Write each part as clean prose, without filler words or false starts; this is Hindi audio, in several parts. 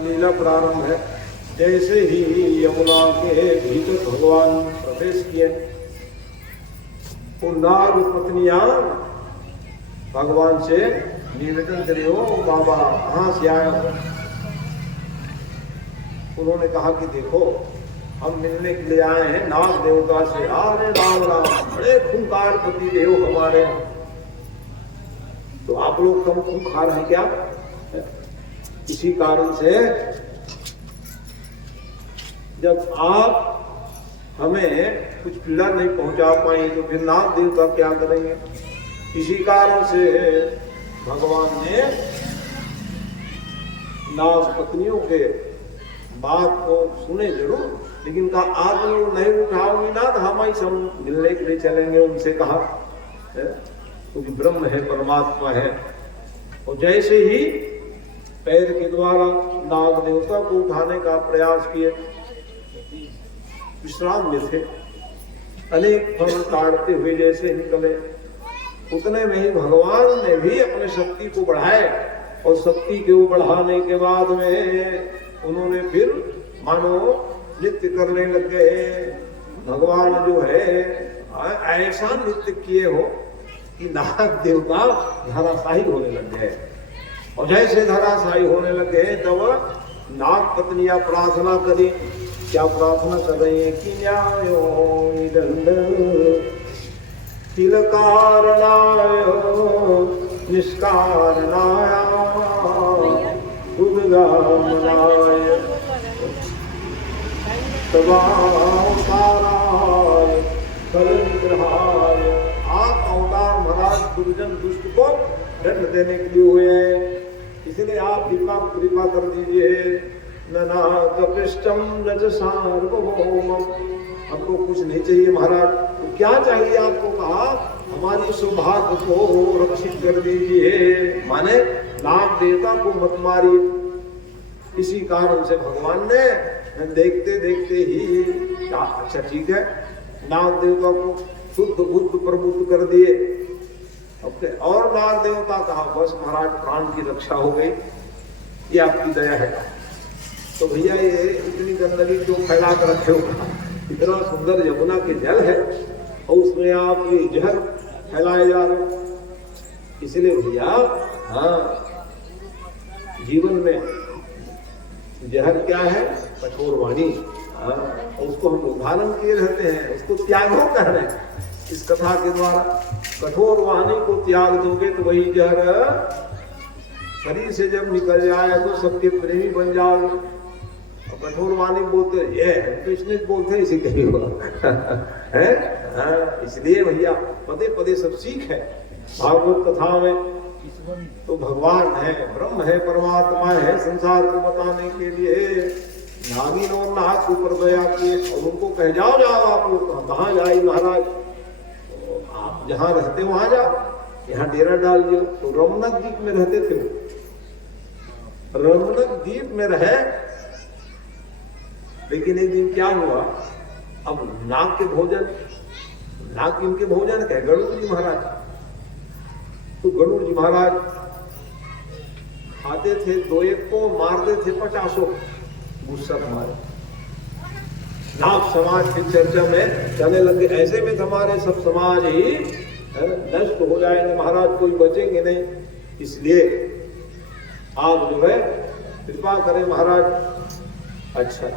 लीला प्रारंभ है। जैसे ही यमुना के भीतर भगवान प्रवेश किए, वो नाग पत्नियां भगवान से निवेदन करे, हो बाबा कहाँ से आए हो? उन्होंने कहा कि देखो हम मिलने के लिए आए हैं नाग देवता से। अरे राम राम, बड़े खूंखार पति देव हमारे। तो आप लोग कम खूंखार हैं क्या? इसी कारण से जब आप हमें कुछ पीड़ा नहीं पहुंचा पाए तो फिर नाग देवता क्या करेंगे? इसी कारण से भगवान ने नाग पत्नियों के बात को सुने जरूर, लेकिन कहा आज लोग नहीं उठाओगी ना तो हम ही सब मिलने के लिए चलेंगे। उनसे कहा क्योंकि ब्रह्म है, परमात्मा है। और जैसे ही पैर के द्वारा नाग देवता को उठाने का प्रयास किए, विश्राम में थे, अनेक फल काटते हुए जैसे निकले, उतने में ही भगवान ने भी अपने शक्ति को बढ़ाए। और शक्ति को बढ़ाने के बाद में उन्होंने फिर मानो नृत्य करने लग गए। भगवान जो है ऐसा नृत्य किए हो कि नाग देवता धराशायी होने लग गए। और जैसे धराशायी होने लगे तब नाग पत्नियां प्रार्थना करी। क्या प्रार्थना कर रही है कि न्यायो दंड तिलकारणाय निष्कारणाय उद्गामनाय तवावताराय कलंग्रहाय। आप अवतार महाराज दुर्जन दुष्ट को दंड देने के लिए हुए हैं, इसलिए आप कृपा कर दीजिए। नना कपिष्टम नच सार्वभौमम। हमको कुछ नहीं चाहिए महाराज। तो क्या चाहिए आपको? कहा हमारी सौभाग्य को रक्षित कर दीजिए, माने नाग देवता को मत मारिए। इसी कारण से भगवान ने देखते देखते ही अच्छा ठीक है, नाग देवता को शुद्ध बुद्ध प्रबुद्ध कर दिए। और नाग देवता कहा बस महाराज प्राण की रक्षा हो गई, ये आपकी दया है। तो भैया ये इतनी गंदगी क्यों फैला कर रखे हो? इतना सुंदर यमुना के जल है और उसमें आप ये जहर फैलाए जा रहे हो। इसलिए भैया जीवन में जहर क्या है? कठोर वाणी। उसको हम उदाहरण किए रहते हैं, उसको त्यागो कर रहे हैं इस कथा के द्वारा। कठोर वाणी को त्याग दोगे तो वही जहर शरीर से जब निकल जाए तो सबके प्रेमी बन जाओगे। कठोर वाणी बोलते ये कृष्ण बोलते हैं, इसी कहीं है। इसलिए भैया पदे पदे सब सीख है भागवत कथा में। तो भगवान है, ब्रह्म है, परमात्मा है, संसार को बताने के लिए नागिन और नाग के ऊपर दया किए और उनको कह जाओ आप लोग कहाँ जाए महाराज, आप जहाँ रहते वहां जाओ, यहाँ डेरा डाल दियो। तो रमनक द्वीप में रहते थे वो, रमनक द्वीप में रहे। लेकिन एक दिन क्या हुआ, अब नाग के भोजन, नाग इनके भोजन कहे गरुड़ जी महाराज। तो गरुड़ जी महाराज खाते थे, दो एक को मारते थे 50 गुस्सा मारे। नाग समाज की चर्चा में चलने लगे, ऐसे में हमारे सब समाज ही नष्ट हो जाएंगे महाराज, कोई बचेंगे नहीं। इसलिए आप जो है कृपा करें महाराज। अच्छा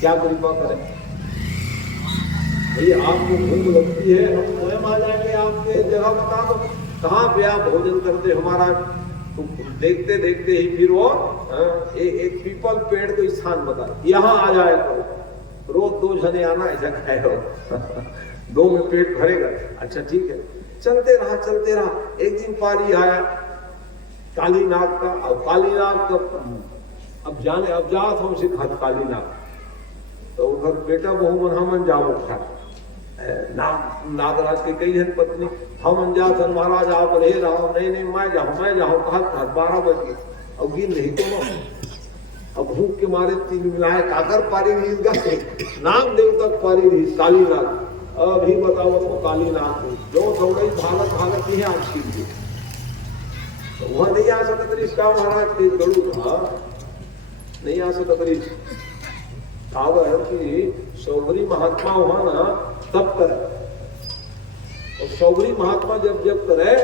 क्या कृपा करें भैया? आपको भूख लगती है, हम स्वयं आ जाएंगे आपके जगह, बता दो कहाँ पे आप भोजन करते हो महाराज। तो देखते देखते ही फिर वो एक पीपल पेड़ को स्थान बता, यहाँ आ जाए करो, रोज 2 जने आना, ऐसा खाए हो 2 में पेट भरेगा। अच्छा ठीक है, चलते रहा। एक दिन पारी आया काली नाग का। अब काली नाग का अब जात हमसे काली नाग। तो उधर बेटा बहु मन जाओ था नागराज के कई जन पत्नी हम जात महाराज आप रहे रहो। नहीं मैं जाऊँ कहा 12 बज गए। अब गिन नहीं तो अब भूख के मारे 3 मिलाए काकर पारी नींद गए, नाग देवता पारी नींद काली नाग। अभी बताओ तो काली नाग जो दौड़े भागत ही आप सीख तो वह नहीं आ सकते रिश्ता महाराज के गरुड़ था। नहीं आ सकता करीब है कि सौगरी महात्मा हुआ ना तब करे, और सौगरी महात्मा जब जब करे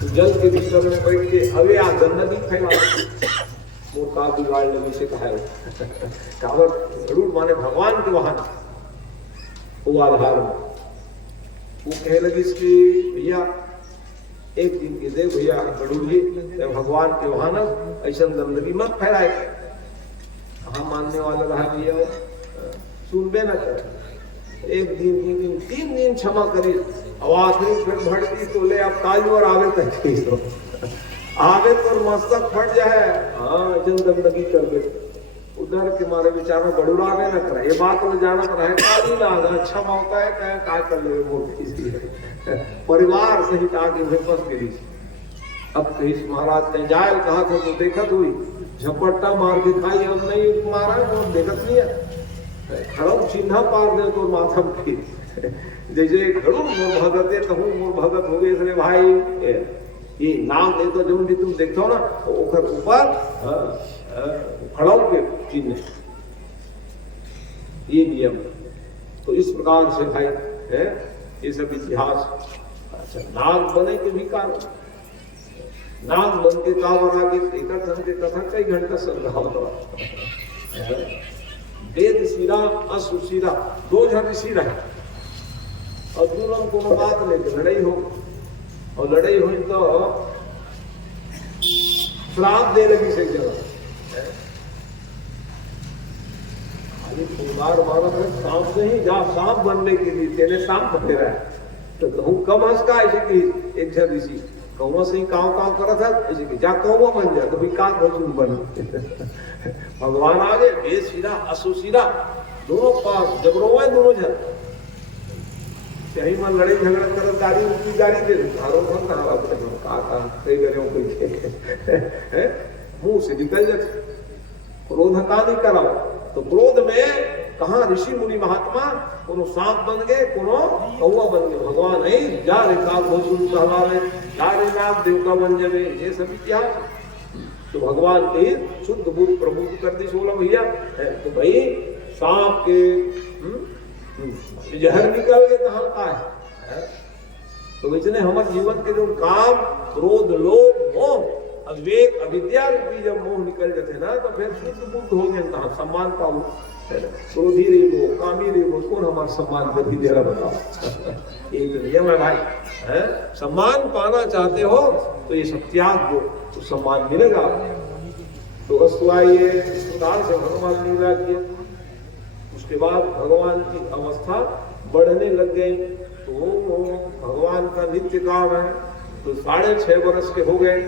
तो जल के भीतर में बैठ के हवे आ गंदगी फैला मोटा बिगाड़ लगी से कहा कहावत जरूर माने भगवान के वाहन वो आधार में वो कहे लगी इसकी भैया एक दिन के दे भैया गरुड़ जी भगवान के वाहन ऐसा गंदगी मत फैलाए। हाँ मानने वाला रहा भैया सुनबे न कर। एक दिन 3 दिन क्षमा करी आवाज फिर भड़की तो ले अब ताली और आवे तक आवे तो मस्तक फट जाए। हाँ जन गंदगी कर दे उधर के मारे विचारों बड़ुरावे न करे ये बात में जाना रहे ताली ना अच्छा मौका है क्या काय कर ले बोल परिवार सहित आगे बस गिरी। अब कृष्ण महाराज ने जायल कहा था तो देखत हुई झपट्टा मार के खाई हम नहीं मारा तो देखत नहीं है खड़म चिन्ह पार दे तो माथम की जैसे खड़ू मोर भगत है कहूँ मोर भगत हो गए इसलिए भाई ये नाम दे तो जो भी तुम देखते हो ना ओकर ऊपर खड़ाऊ के चिन्ह ये नियम। तो इस प्रकार से भाई है ये सब इतिहास। अच्छा नाग बने के भी कारण नाग बन के का बना के धन के कथा कई घंटा संग्रह वेद सिरा असुशिरा 2 जन सिरा और दूरम को बात लेके लड़ाई हो और लड़ाई हुई तो श्राप दे लगी से जगह फुलवार मारा है सांप से ही जा सांप बनने के लिए तेने सांप पकड़ा है तो कहूँ कम हंस का ऐसे कि एक जब इसी कौवा से ही काव करा था ऐसे कि जा कौवा बन जाए तो भी का भोजन बन भगवान आगे वेद सिरा असुशिरा दोनों पास जबरोवा दोनों जन यही मन लड़ाई झगड़ा कर गाड़ी ऊपरी गाड़ी दे धारो भर का कई करे कोई मुंह से निकल जाते क्रोध का नहीं कराओ तो क्रोध में कहा ऋषि मुनि महात्मा कोनो सांप बन गए कोनो कौवा बन गए भगवान है जा रे का भोजन कहलावे जा रे नाग देवता बन जावे ये सब इतिहास। तो भगवान के शुद्ध बुद्ध प्रबुद्ध कर दी सोला भैया तो भाई सांप के जहर निकल गए कहाँ का है तो इसने हमारे जीवन के जो काम क्रोध लोभ मोह अविवेक अविद्या रूपी जब मोह निकल जाते ना तो फिर शुद्ध बुद्ध हो गए कहा सम्मान पाओ क्रोधी रेबो कामी रेबो कौन हमारा सम्मान करती दे रहा बताओ एक नियम है भाई है सम्मान पाना चाहते हो तो ये सब त्याग दो तो सम्मान मिलेगा। तो अस्तुआइए इस प्रकार से भगवान लीला किया। उसके बाद भगवान की अवस्था बढ़ने लग गई तो भगवान का नित्य काम है तो 6.5 वर्ष के हो गए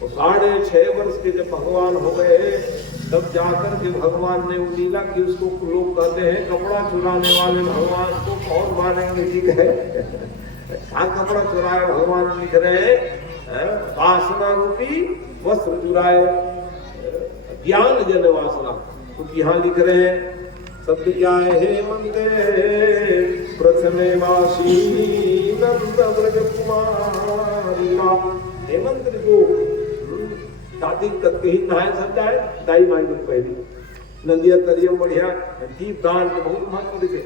तो 6.5 वर्ष के जब भगवान हो गए तब जाकर के भगवान ने लीला की। उसको लोग कहते हैं कपड़ा चुराने वाले भगवान को कौन मानेंगे ठीक है क्या कपड़ा चुराए भगवान लिख रहे हैं वासना रूपी वस्त्र चुराए ज्ञान जन वासना तो यहाँ लिख रहे हैं शब्द क्या है हेमंते प्रथमे वासी नंद व्रज कुमारी हेमंत जो दादी तक ही नहाए सब जाए दाई माई को पहली नदिया तरिया बढ़िया दीप दान के बहुत महत्व दिखे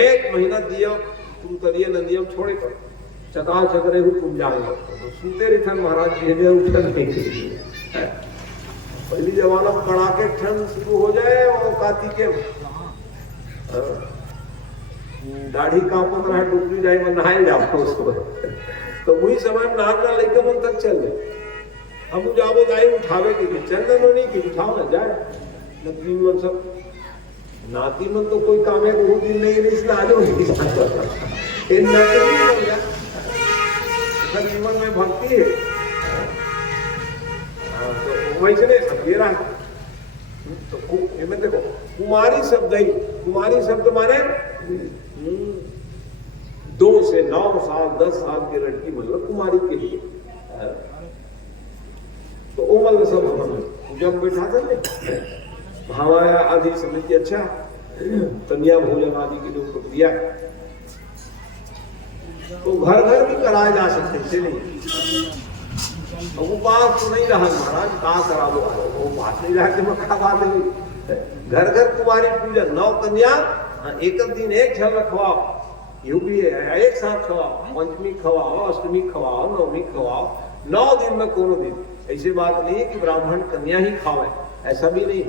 1 महीना दिया तुम तरिया नदिया छोड़े पर चका चकरे हो तुम जाएगा तो सुनते रहे महाराज भेजे उठन नहीं पहली जमाना में कड़ाके ठंड शुरू हो जाए और कार्तिक के दाढ़ी कांपत रहा डूबी जाए में नहाए जाओ उसको तो वही समय में नहाना लेकर मन तक चल गए हम जाबो दाई उठावे के चंदन नहीं कि उठाओ ना जाए नदी में सब नाती में तो कोई काम है वो दिन नहीं इसलिए आज नहीं जीवन में भक्ति है तो वैसे सवेरा तो में देखो कुमारी शब्द ही कुमारी शब्द माने 2 से 9 साल 10 साल की लड़की मतलब कुमारी के लिए तो वो मतलब सब जब बैठा था भावाया आदि समिति अच्छा कन्या भोजन आदि की जो प्रक्रिया तो घर घर भी कराया जा सकते इससे नहीं अब उपास तो नहीं रहा महाराज, कहा करा वो बात नहीं रहा कि मैं कहा बात नहीं। घर घर कुमारी पूजन, 9 कन्या एक दिन एक छल रखवाओ, यू भी है एक साथ खवाओ, पंचमी खवाओ, अष्टमी खवाओ, नवमी खवाओ, 9 दिन में कोनो दिन। ऐसी बात नहीं है कि ब्राह्मण कन्या ही खावे, ऐसा भी नहीं।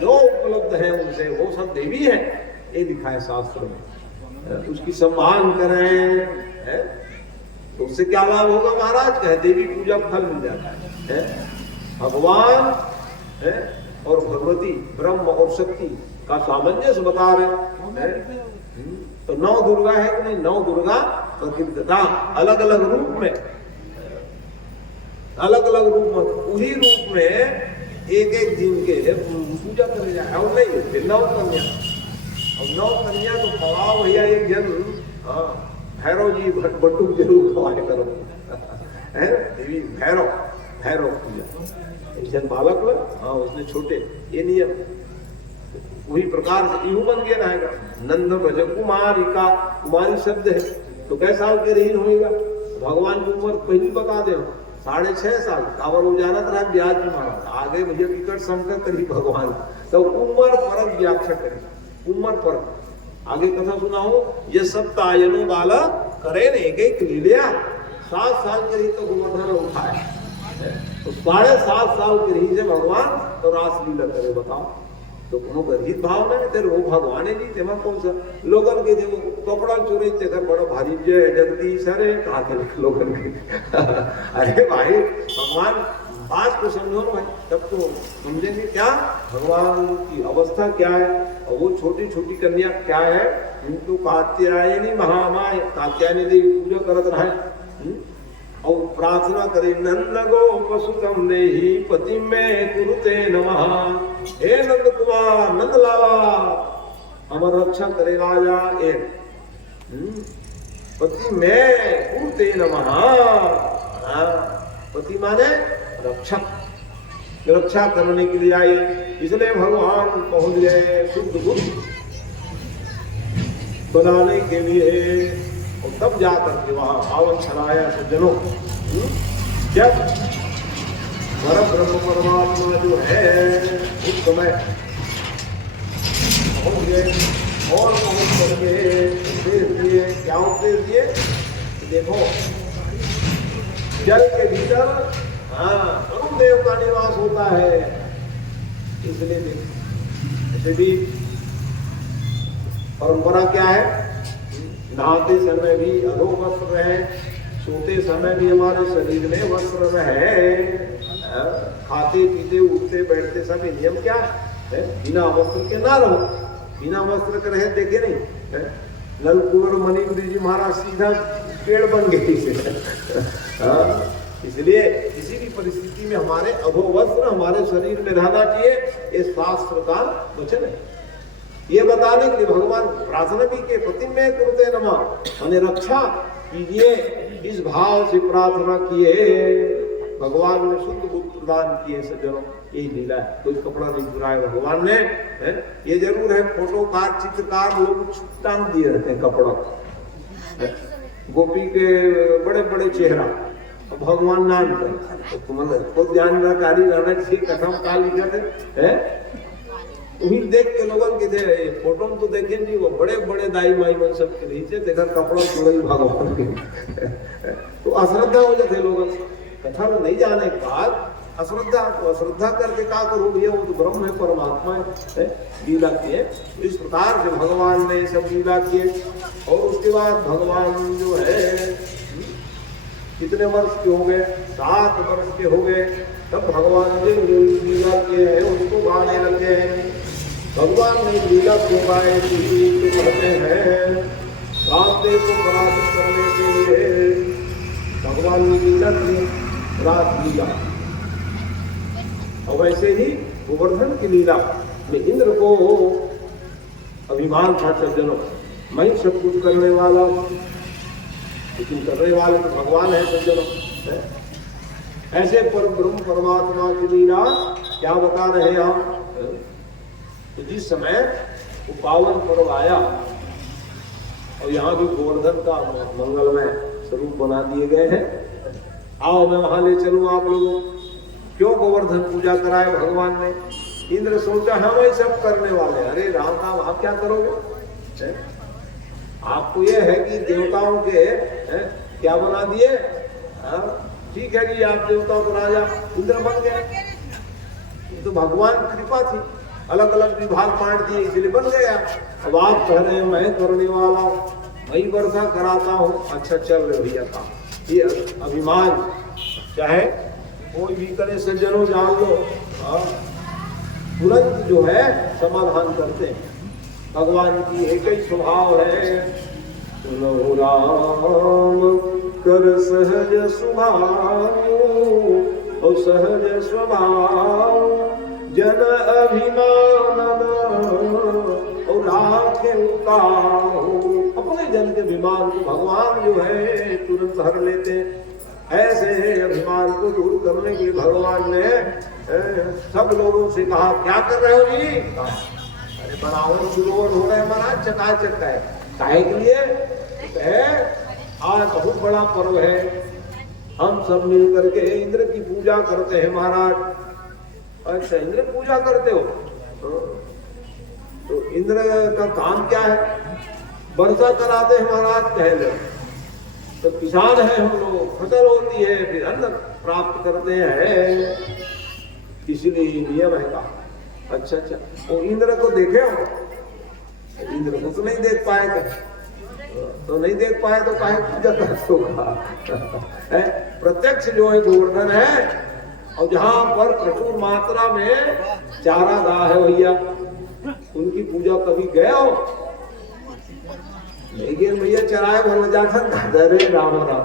जो उपलब्ध है उनसे वो सब देवी है, ये लिखा है शास्त्र में। उसकी सम्मान करें है तो उससे क्या लाभ होगा महाराज? कहे देवी पूजा फल मिल जाता है। भगवान है और भगवती, ब्रह्म और शक्ति का सामंजस्य बता रहे हैं। तो 9 दुर्गा है कि नहीं? 9 दुर्गा प्रकृतता अलग अलग रूप में, अलग अलग रूप में, उसी रूप में एक एक दिन के पूजा करे जाए। और नहीं 9 कन्या, और 9 कन्या तो खवाओ भैया एक जन भैरव जी बटू जरूर खवाए करो है देवी भैरव, भैरव पूजा एक जन बालक में, हाँ उसने छोटे, ये नियम वही प्रकार से यूं बन गया रहेगा। नंद भज कुमारिका, कुमारी शब्द है तो कै साल के रही होगा? भगवान की उम्र पहली बता दे 6.5 साल, कावर हो जाना था ब्याज की महाराज आगे भैया विकट संकट करी भगवान, तो उम्र पर व्याख्या करी, उम्र पर आगे कथा सुनाओ। ये सब तायनो वाला करे ने एक लीलिया, 7 साल के रही तो गोवर्धन उठाए, तो 7.5 साल के रही से भगवान तो रास लीला करे। बताओ तो कोनो गरीब भाव में तेरे वो भगवान जी तेमा कौन सा लोगन के थे वो कपड़ा चोरी ते घर बड़ा भारी जय जगदीश अरे कहा के लोगन के अरे भाई भगवान बात को समझो ना भाई, तब तो समझेंगे क्या भगवान की अवस्था क्या है। और वो छोटी छोटी कन्या क्या है, उनको कात्यायनी महामाय, कात्यायनी देवी पूजा करत रहे और प्रार्थना करे नंद गो पशुतम देहि पति में कुरुते नमः। हे नंद कुमार, नंद लाला हमर रक्षा करे राजा ए पति में कुरुते नमः। पति माने रक्षक, रक्षा करने के लिए आए, इसलिए भगवान पहुंच गए शुद्ध बुद्ध बनाने के लिए। और तब जाकर के वहां पावन छलाया सज्जनों, जब परब्रह्म परमात्मा जो है उस समय पहुंच गए और पहुंच करके उपदेश दिए। क्या उपदेश दिए? देखो जल के भीतर वरुण देव का निवास होता है, इसलिए ऐसे भी परंपरा क्या है, नहाते समय भी अधो वस्त्र रहे, सोते समय भी हमारे शरीर में वस्त्र रहे, खाते पीते उठते बैठते समय नियम क्या है? बिना वस्त्र के ना रहो। बिना वस्त्र के रहे देखे नहीं है? नल कुंवर मणिपुरी जी महाराज सीधा पेड़ बन गए इसलिए किसी भी परिस्थिति में हमारे अधो वस्त्र हमारे शरीर में रहना चाहिए, ये शास्त्र का वचन है। ये बताने के लिए भगवान प्रार्थना भी के पति में कुरुते नमः, माने रक्षा कीजिए, इस भाव से प्रार्थना किए। भगवान ने शुद्ध बुद्ध प्रदान किए सज्जनों, यही लीला है। कोई कपड़ा नहीं चुराया भगवान ने है? ये जरूर है फोटोकार चित्रकार लोग टांग दिए रहते हैं कपड़ा, गोपी के बड़े बड़े चेहरा भगवान नाम कर तो मतलब खुद जानकारी रहना चाहिए कथम काल लिखते हैं। वही देख के लोगन के थे फोटो में तो देखे नहीं, वो बड़े बड़े दाई माई मन सब के नीचे देखा कपड़ा चुराई भगवान के तो अश्रद्धा हो जाते लोगों। कथा में नहीं जाने के बाद अश्रद्धा, तो अश्रद्धा करके क्या करो भैया, वो तो ब्रह्म है परमात्मा है, लीला किए। इस प्रकार से भगवान ने सब लीला किए। और उसके बाद भगवान जो है कितने वर्ष के हो गए? 7 वर्ष के हो गए। तब भगवान ने लीला किए हैं उसको गाने लगे हैं। भगवान ने लीला को गाए तो कहते हैं रास्ते को पराजित करने के लिए भगवान ने लीला की, रात लीला। और वैसे ही गोवर्धन की लीला में इंद्र को अभिमान था सज्जनों, मैं सब कुछ करने वाला, लेकिन करने वाले तो भगवान है सज्जनों। ऐसे पर ब्रह्म परमात्मा की लीला क्या बता रहे हैं हम? तो जिस समय वो पावन पर्व आया और यहाँ भी गोवर्धन का मंगलमय स्वरूप बना दिए गए हैं, आओ मैं वहां ले चलूं आप लोगों। क्यों गोवर्धन पूजा कराए भगवान ने? इंद्र सोचा हम ही सब करने वाले। अरे राम राम, आप क्या करोगे? आपको यह है कि देवताओं के क्या बना दिए? ठीक है कि आप देवताओं को राजा इंद्र बन गए, तो भगवान कृपा थी, अलग अलग विभाग बांट दिए इसलिए बन गया। अब आप कह रहे हैं मैं करने वाला वही वर्षा कराता हूँ। अच्छा चल रहे भैया का ये अभिमान चाहे कोई भी करे, सज्जनों जान लो तुरंत जो है समाधान करते हैं। भगवान की एक ही स्वभाव है, सुनो राम कर सहज स्वभाव और सहज स्वभाव जन अभिमान और राखे अपने जन के अभिमान को भगवान जो है तुरंत हर लेते हैं। ऐसे अभिमान को दूर करने के लिए भगवान ने सब लोगों से कहा क्या कर रहे हो जी? अरे बनावन सुरोवर हो गए महाराज, चकाचक है। काहे के लिए? आज बहुत बड़ा पर्व है, हम सब मिल करके इंद्र की पूजा करते हैं महाराज। अच्छा इंद्र पूजा करते हो? तो इंद्र का काम क्या है? वर्षा कराते हैं महाराज। पहले तो किसान है हम लोग, फसल होती है फिर अन्न प्राप्त करते हैं, इसलिए नियम है का। अच्छा अच्छा, वो इंद्र को देखे हो? इंद्र को तो नहीं देख पाए तो नहीं देख पाए तो काहे पूजा करते होगा? प्रत्यक्ष जो है गोवर्धन है, और जहां पर प्रचुर मात्रा में चारा गाह है भैया, उनकी पूजा कभी गए हो? लेकिन भैया चराए भर जाकर रे राम राम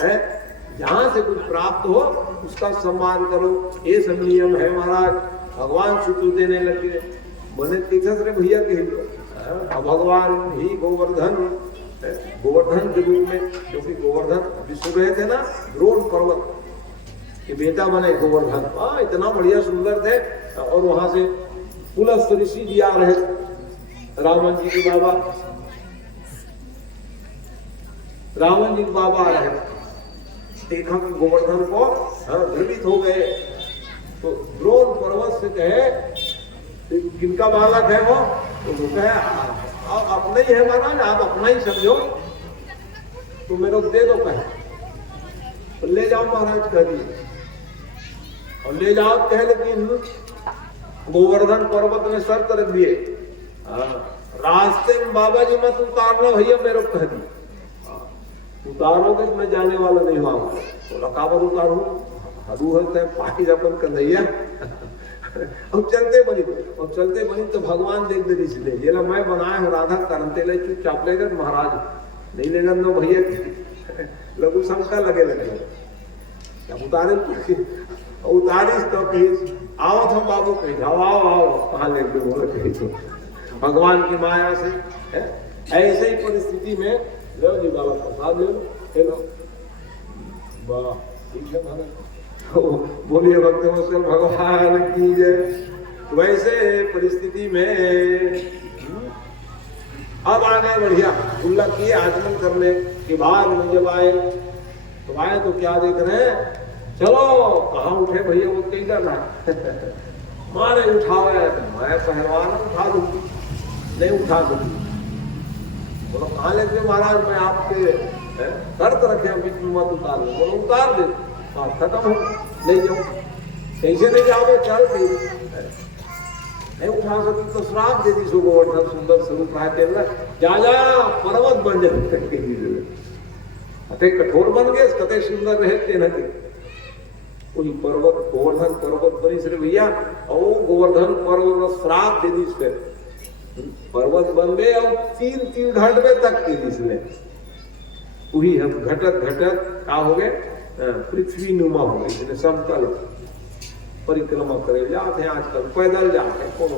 है। जहां से कुछ प्राप्त हो उसका सम्मान करो, ये सब नियम है महाराज। भगवान सूत्र देने लगे, बने तीर्थ रे भैया के भगवान ही गोवर्धन के रूप में, क्योंकि गोवर्धन विश्व गए थे ना द्रोण पर्वत के बेटा बने गोवर्धन। इतना बढ़िया सुंदर थे। और वहां से पुलस्त ऋषि जी आ रहे, रावण जी के बाबा, रावण जी के बाबा आ रहे, देखा कि गोवर्धन को भ्रमित हो गए। तो द्रोण पर्वत से कहे किनका बालक है वो? तो वो कहे अपना ही है महाराज, आप अपना ही समझो, तो मेरे को दे दो। कहे तो ले जाओ महाराज, कह दिए और ले जाओ। कह लेकिन गोवर्धन पर्वत ने शर्त रख दिए, रास्ते में बाबा जी मत उतारना भैया, मेरे को कह दिए उतारोगे तो मैं जाने वाला नहीं हुआ। तो काबर उतारू हरू है पाटी अपन कन्हैया। अब चलते बनी तो भगवान देख दे इसलिए ये मैं बनाए हो राधा करते ले चुपचाप लेकर महाराज नहीं लेगा तो भैया लघु शंका लगे जब उतारिस तो आओ हम बाबू कहीं जाओ, आओ कहाँ ले बोले तो भगवान की माया से ऐसे ही परिस्थिति में लो जी बाबा प्रसाद ले लो। वाह ठीक है महाराज, बोलिए भक्त वत्सल भगवान की जय। वैसे परिस्थिति में अब आगे बढ़िया उल्ला किए आचमन करने के बाद में जब आए तो क्या देख रहे हैं? चलो कहाँ उठे भैया, वो कहीं करना मारे उठावे, मैं पहलवान उठा दूंगी, नहीं उठा दूंगी। बोलो कहाँ ले गए महाराज, मैं आपके शर्त रखे बीच में मत उतार दो। बोलो उतार दे, खत्म हो, ले जाओ। कैसे ले जाओगे? चल नहीं उठा सकती तो श्राप दे दी सो गोवर्धन सुंदर स्वरूप रहा जा पर्वत बन जाए। कते कठोर बन गए, कते सुंदर रहे न कोई पर्वत गोवर्धन पर्वत बनी सिर्फ भैया, और गोवर्धन पर्वत श्राप दे दी इसके पर्वत बन गए और 3 घंटे तक की इसने पूरी हम घटक का हो गए पृथ्वी नुमा हो गई, इसने समतल परिक्रमा करे जाते हैं आजकल, पैदल जाते कौन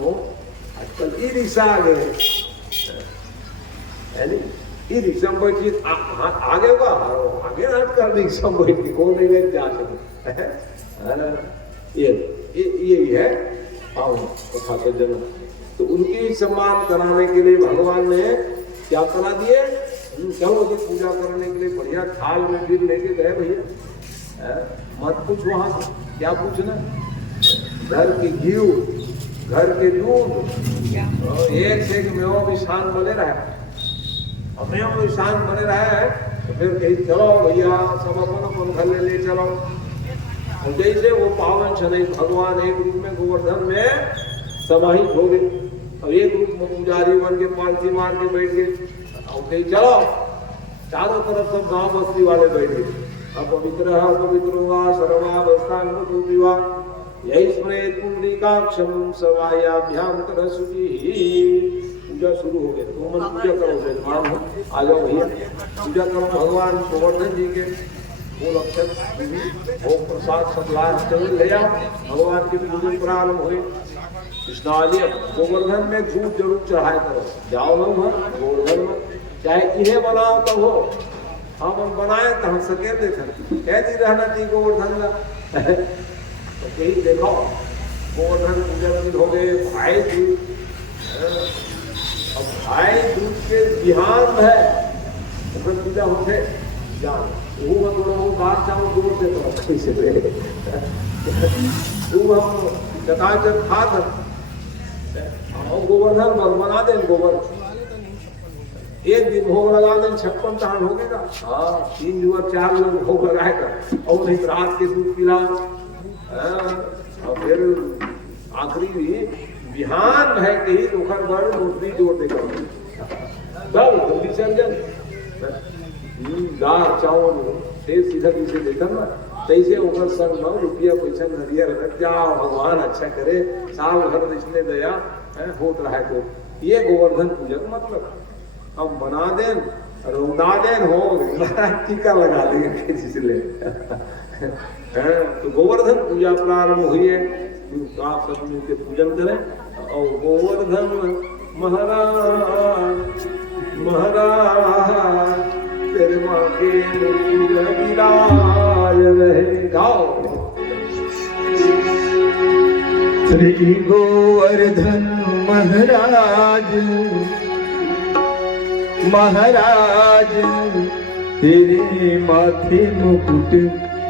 आजकल ई रिक्शा आ गए है नहीं, ई रिक्शा में बैठी आगे होगा आगे नाट कर रिक्शा में बैठी कौन नहीं जा सके। ये है कथा के जन्म। तो उनकी सम्मान कराने के लिए भगवान ने क्या करा दिए? चलो जी पूजा करने के लिए बढ़िया थाल में फिर लेके गए भैया, मत पूछ वहां से, क्या पूछना? घर के घी, घर के दूध, एक से एक मेवा भी शान बने रहा है, और मेवा भी शान बने रहा है। तो फिर कहीं चलो भैया सब अपन घर ले चलो। और जैसे वो पावन शनि भगवान एक रूप में गोवर्धन में समाहित हो गए, और एक रूप में पुजारी बन के पालथी मार के बैठ गए। और कहीं चलो, चारों तरफ सब गांव बस्ती वाले बैठ गए। अब पवित्र पवित्रोवा सर्वावस्थान यही स्मृत पुंडरीकाक्षम सवायाभ्याम तरसुचि। पूजा शुरू हो गई। तो मन पूजा करो, मेहमान हो, आ जाओ भैया पूजा करो भगवान गोवर्धन जी के। फूल अक्षत भोग प्रसाद सब लाभ ले जाओ, भगवान की पूजा प्रारंभ हुए। कृष्णाजी गोवर्धन में दूध जरूर चढ़ाया करो। जाओ लोग गोवर्धन में, चाहे इन्हें बनाओ तो हो, हम बनाए तो हम सके देखा कैदी रहना चाहिए गोवर्धन का। तो कहीं देखो गोवर्धन पूजन हो गए। भाई दूध, अब भाई दूध के बिहान है पूजा होते जान वो बात चाहो दूर से तो कैसे हम चकाचक खा गोवर्धन बना दे। गोबर एक दिन भोग लगा दें 56 तान हो गएगा। हाँ 3 जुआ 4 लोग भोग लगाएगा, और नहीं रात के दूध पिला। और फिर आखिरी बिहान है कि ओखर बड़ मूर्ति जोड़ देगा तब विसर्जन। दाल चावल फिर सीधा पीछे देखा ना, तैसे ओखर संग में रुपया पैसा नरियर रख जाओ, भगवान अच्छा करे, साल भर इसने दया होत रहा है। तो ये गोवर्धन पूजा का मतलब हम बना दें, रोना दें, हो टीका लगा देंगे किसी ले। तो गोवर्धन पूजा प्रारंभ हुई है। आप सब मिलकर पूजन करें। और गोवर्धन महाराज महाराज तेरे माँ के विराज रहे। गाओ श्री गोवर्धन महाराज महाराज तेरे माथे मुकुट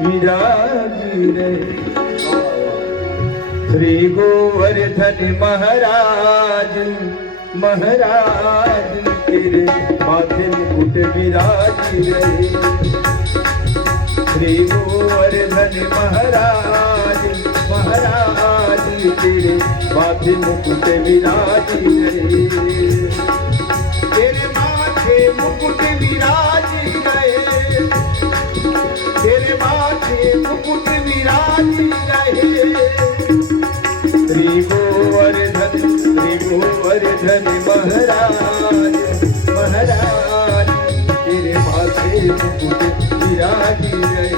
विराज रहे। श्री गोवर्धन महाराज महाराज तेरे माथे मुकुट विराज रहे। श्री गोवर्धन महाराज महाराज तेरे माथे मुकुट विराज रहे। तेरे माथे मुकुट विराज रहे, तेरे माथे मुकुट विराज रहे। श्री गोवर्धन महाराज महाराज तेरे माथे मुकुट विराज रहे।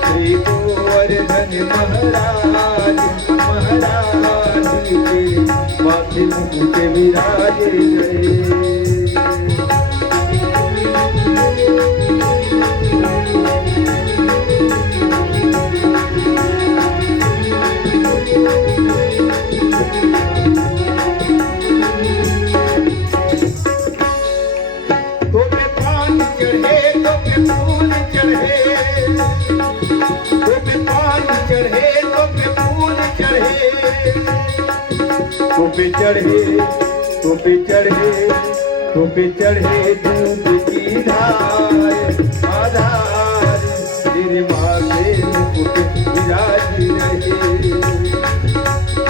श्री गोवर्धन महाराज महाराज तेरे माथे मुकुट विराज रहे। तुम पे चढ़े दूध की धार आधार तेरे माथे मुकुट विराज रहे।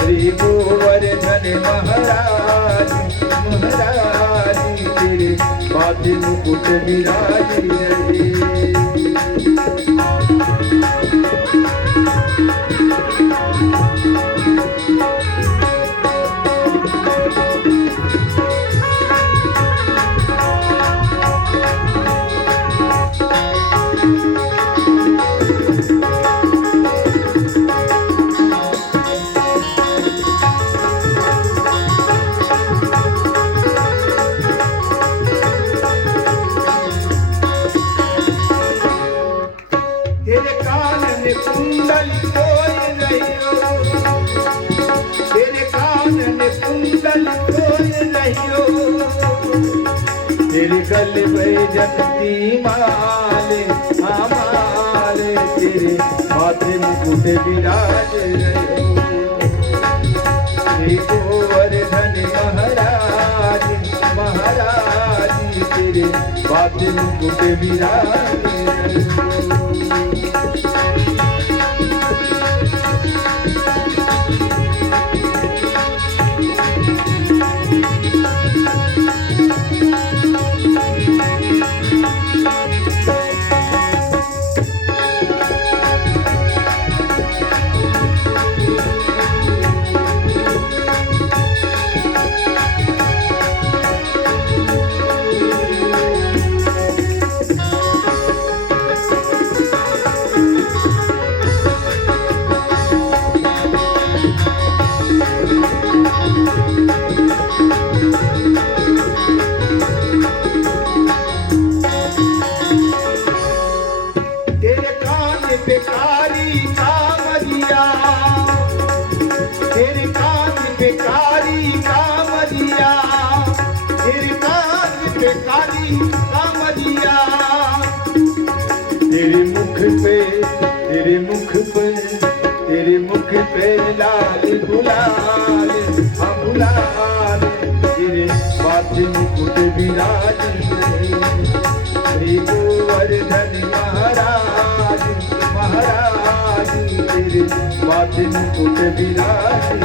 श्री गोवर्धन महाराज महाराज तेरे माथे मुकुट विराज रहे। तेरे गले में जनती माले हमारे तेरे माथे मुकुट विराज रहे श्री गोवर्धन महाराज महाराज तेरे माथे मुकुट विराज रहे तेरे मुख पे लाल गुलाल हाँ गुलाल तेरे माथे मुकुट विराज श्री गोवर्धन महाराज महाराज तेरे माथे मुकुट विराज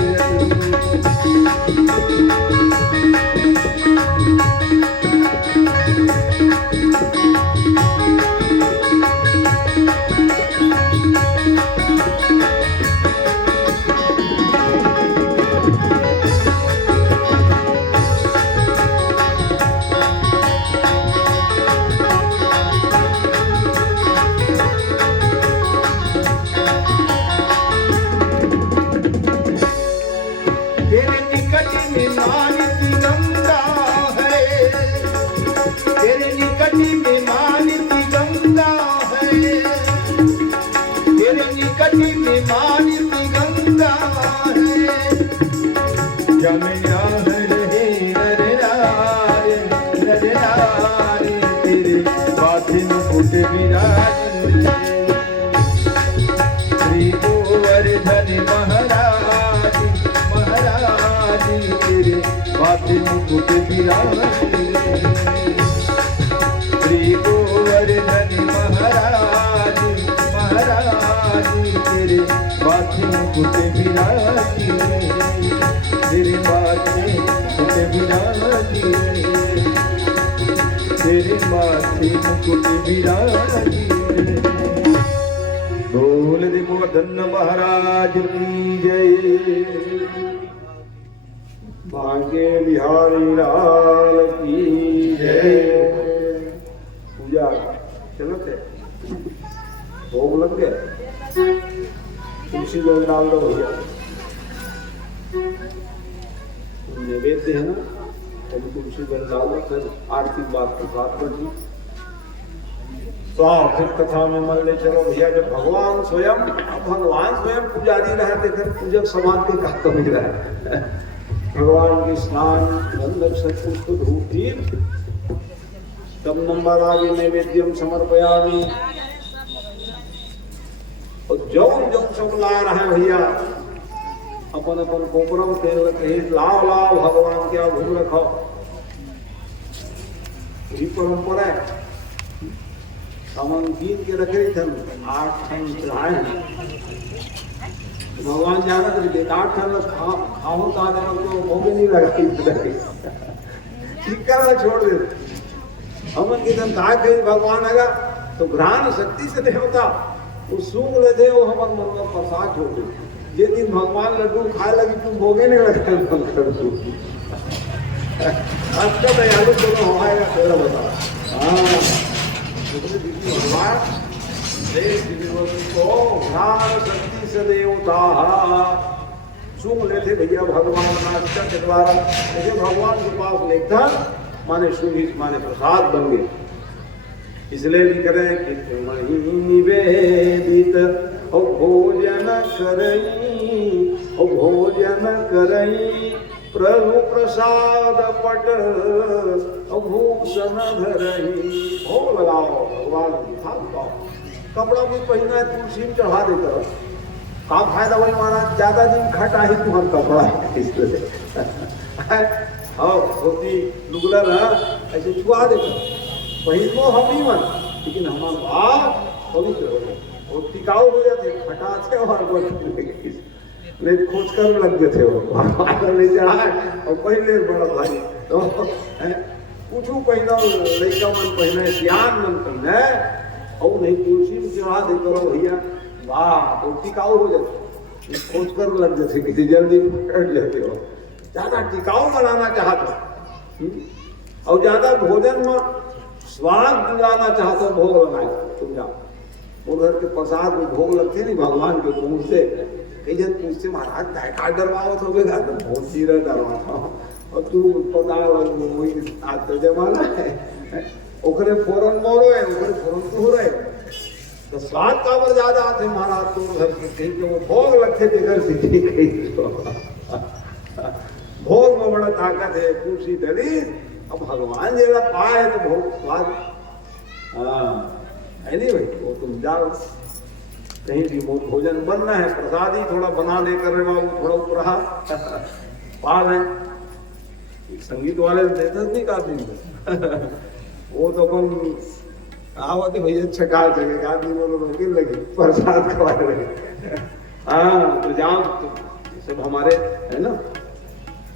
श्री गोवर्धन महाराज महाराज तेरे माथे मुकुट विराज श्री गोवर्धन महाराज महाराज तेरे माथे मुकुट विराज तेरे माथे मुकुट विराज तेरे माथे मुकुट विराज बोल दे गोवर्धन महाराज की जय भाग्य बिहारी लाल की जय। पूजा चलो थे भोग लग गए तुलसी लोग डाल दो भैया नैवेद्य है ना तो तुलसी लोग डाल दो फिर आरती बात प्रसाद कर दी। तो फिर कथा में मान ले चलो भैया जब भगवान स्वयं पुजारी रहते थे पूजक समाज के का तो नहीं रहा भगवान की स्नान गंधक सत्पुष्प धूप दीप तब नंबर आगे नैवेद्यम समर्पयामि और जो सब ला रहे भैया अपन अपन कोपरम तेल कहीं लाओ लाओ भगवान क्या भूल रखो यही परंपरा है। सामान कीन के रखे थे 8 ठन चढ़ाए भगवान जाना तो 8 ठन खाओ तो आने को भोग नहीं लगा ठीक करना छोड़ दे हमन की जब कहा कहीं भगवान आएगा तो घ्राण शक्ति से नहीं होता वो सूंघ लेते वो हमारे मन में प्रसाद छोड़ दे ये दिन भगवान लड्डू खाए लगी तुम भोगे नहीं लगे अच्छा दयालु चलो हमारा तेरा बता हाँ भगवान को घ्राण शक्ति से देवता सूंघ लेते भैया भगवान नाचक के द्वारा लेकिन भगवान के पास लेखता माने सूझी माने प्रसाद बन गए इसलिए लिख रहे हैं कि मही निवेदित भोजन करई प्रभु प्रसाद पट भूषण धरई भोग लगाओ भगवान की थाल पाओ कपड़ा भी पहना है तुलसी में चढ़ा देकर का फायदा भाई महाराज, ज्यादा दिन खटा ही तुम्हारा कपड़ा है इसलिए और धोती लुगला रहा ऐसे छुआ देकर पहनो हम ही मन, लेकिन हमारा भाव पवित्र हो गए और टिकाऊ हो जाते, खटा थे और ले खोज कर लग गए थे वो ले चढ़ाए और पहले बड़ा भारी तो कुछ पहना लड़का मन पहने सियान मन पहने और नहीं तुलसी में चढ़ा दे करो भैया, वाह तो टिकाऊ हो जाते, खोज कर लग जाते किसी जल्दी कट जाते हो, ज्यादा टिकाऊ बनाना चाहते और ज्यादा भोजन में स्वाद दिलाना चाहते भोग लगाए तुम जाओ, उधर के प्रसाद में भोग लगते नहीं भगवान के मुंह से, कई जन पूछते महाराज डायका डरवाओ तो बेगा तो बहुत चीरा डरवाता और तू पता वही आज तो जमाना है ओकरे फोरन मोरो है, ओकरे फोरन तो हो रहे तो स्वाद का पर ज्यादा आते महाराज तो घर के कहीं के वो भोग लगते थे घर से ठीक भोग में बड़ा ताकत है, तुलसी डली अब भगवान जरा पाए तो भोग स्वाद है नहीं भाई, वो तुम जाओ कहीं भी भोजन बनना है प्रसादी थोड़ा बना लेकर बाबू थोड़ा उपरा पाल है संगीत वाले देते नहीं काफी वो तो अपन आवत भैया छका जगह आदमी बोलो रोकिन लगी प्रसाद खवा लगे हाँ तो जाओ तो सब हमारे है ना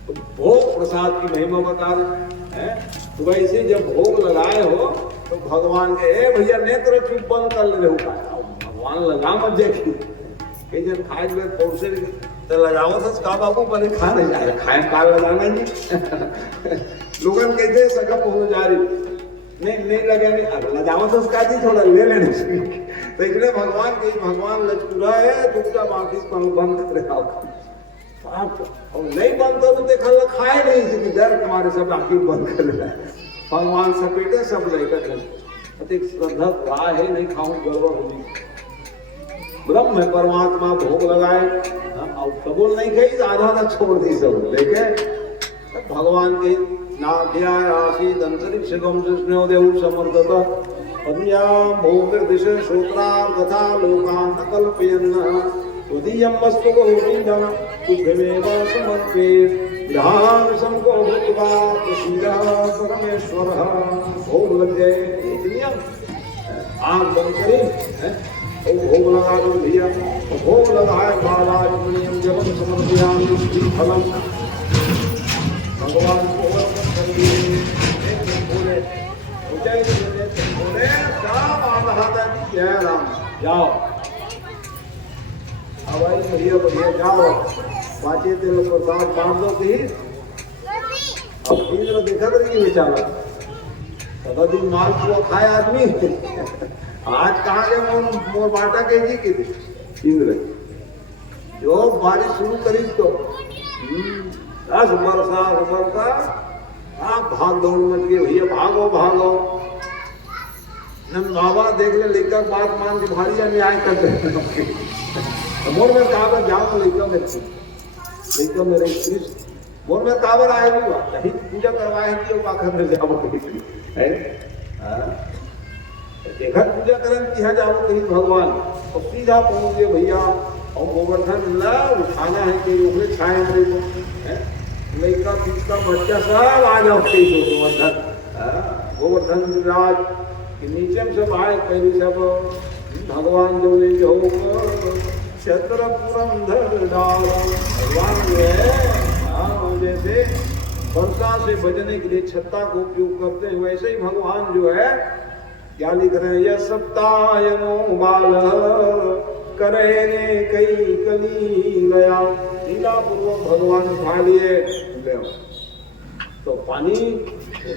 तो भोग प्रसाद की महिमा बता रहे हैं, तो वैसे जब भोग लगाए हो तो भगवान के ए भैया नेत्र चुप बंद कर ले भगवान लगा मत देखी कई जन खाए हुए पौसे तो लगाओ तो का बाबू पहले खा नहीं जाए खाए का लगाना जी लोगन कहते सका पहुंच जा रही नहीं लगे नहीं अगर लगाओ तो उसका जी थोड़ा ले लेने तो इसलिए भगवान कहीं भगवान लचकुरा है चुपचाप आखिर बंद कर रहा और नहीं बंद करो देखा खाए नहीं इसी डर तुम्हारे सब आखिर बंद कर रहा है भगवान सपेटे सब लेकर अतिक श्रद्धा रहा है नहीं खाऊं गड़बड़ होगी ब्रह्म है परमात्मा भोग लगाए और कबूल नहीं गई आधा आधा छोड़ दी सब लेके भगवान के नाभ्याय आसीद अंतरिक्ष गम कृष्णो देव समर्थ अन्याम भूमिर्दिश श्रोत्राम तथा लोकान कल्पयन् त्वदीयं वस्तु गोविंदं तुभ्यमेव समर्पये ध्यान संको भूत्वा प्रसीदा परमेश्वरः भोग लग गए इतनी आँख बंद करी भोग लगा दो भैया भोग लगाए बाबा नियम जब समर्पयामि फलम भगवान को अर्पण करिए बोले ऊंचाई से बोले सब आधा जय राम जाओ हवाई भैया भैया जाओ बाचे तेल प्रसाद बांध दो की अब इंद्र देखा रही बेचारा सदा दिन माल को खाए आदमी आज कहाँ के मोर बाटा के जी के इंद्र जो बारिश शुरू करी तो 10 बरसा भाग दौड़ मच गए भैया भागो भागो बाबा देख ले लेकर बात मान के भारी अन्याय करते मोर में काबर जाओ लेकर मेरे कृष्ण मोर में काबर आए भी कहीं पूजा करवाए कि वो काखर में जाओ है देखा पूजा करें कि यहाँ जाओ कहीं भगवान और सीधा पहुंच गए भैया और गोवर्धन ला उठाना है कि उगले छाए मेरे को लड़का किसका बच्चा सब आ जाओ कहीं गोवर्धन राज के नीचे में सब आए पहले सब भगवान जो ने जो क्षत्र पुरंधर डाल भगवान जो है जैसे वर्षा से बचने के लिए छत्ता को उपयोग करते हैं वैसे ही भगवान जो है क्या लिख रहे हैं यह सप्तायनो बाल करे ने कई कली गया लीला पूर्वक भगवान उठा लिए तो पानी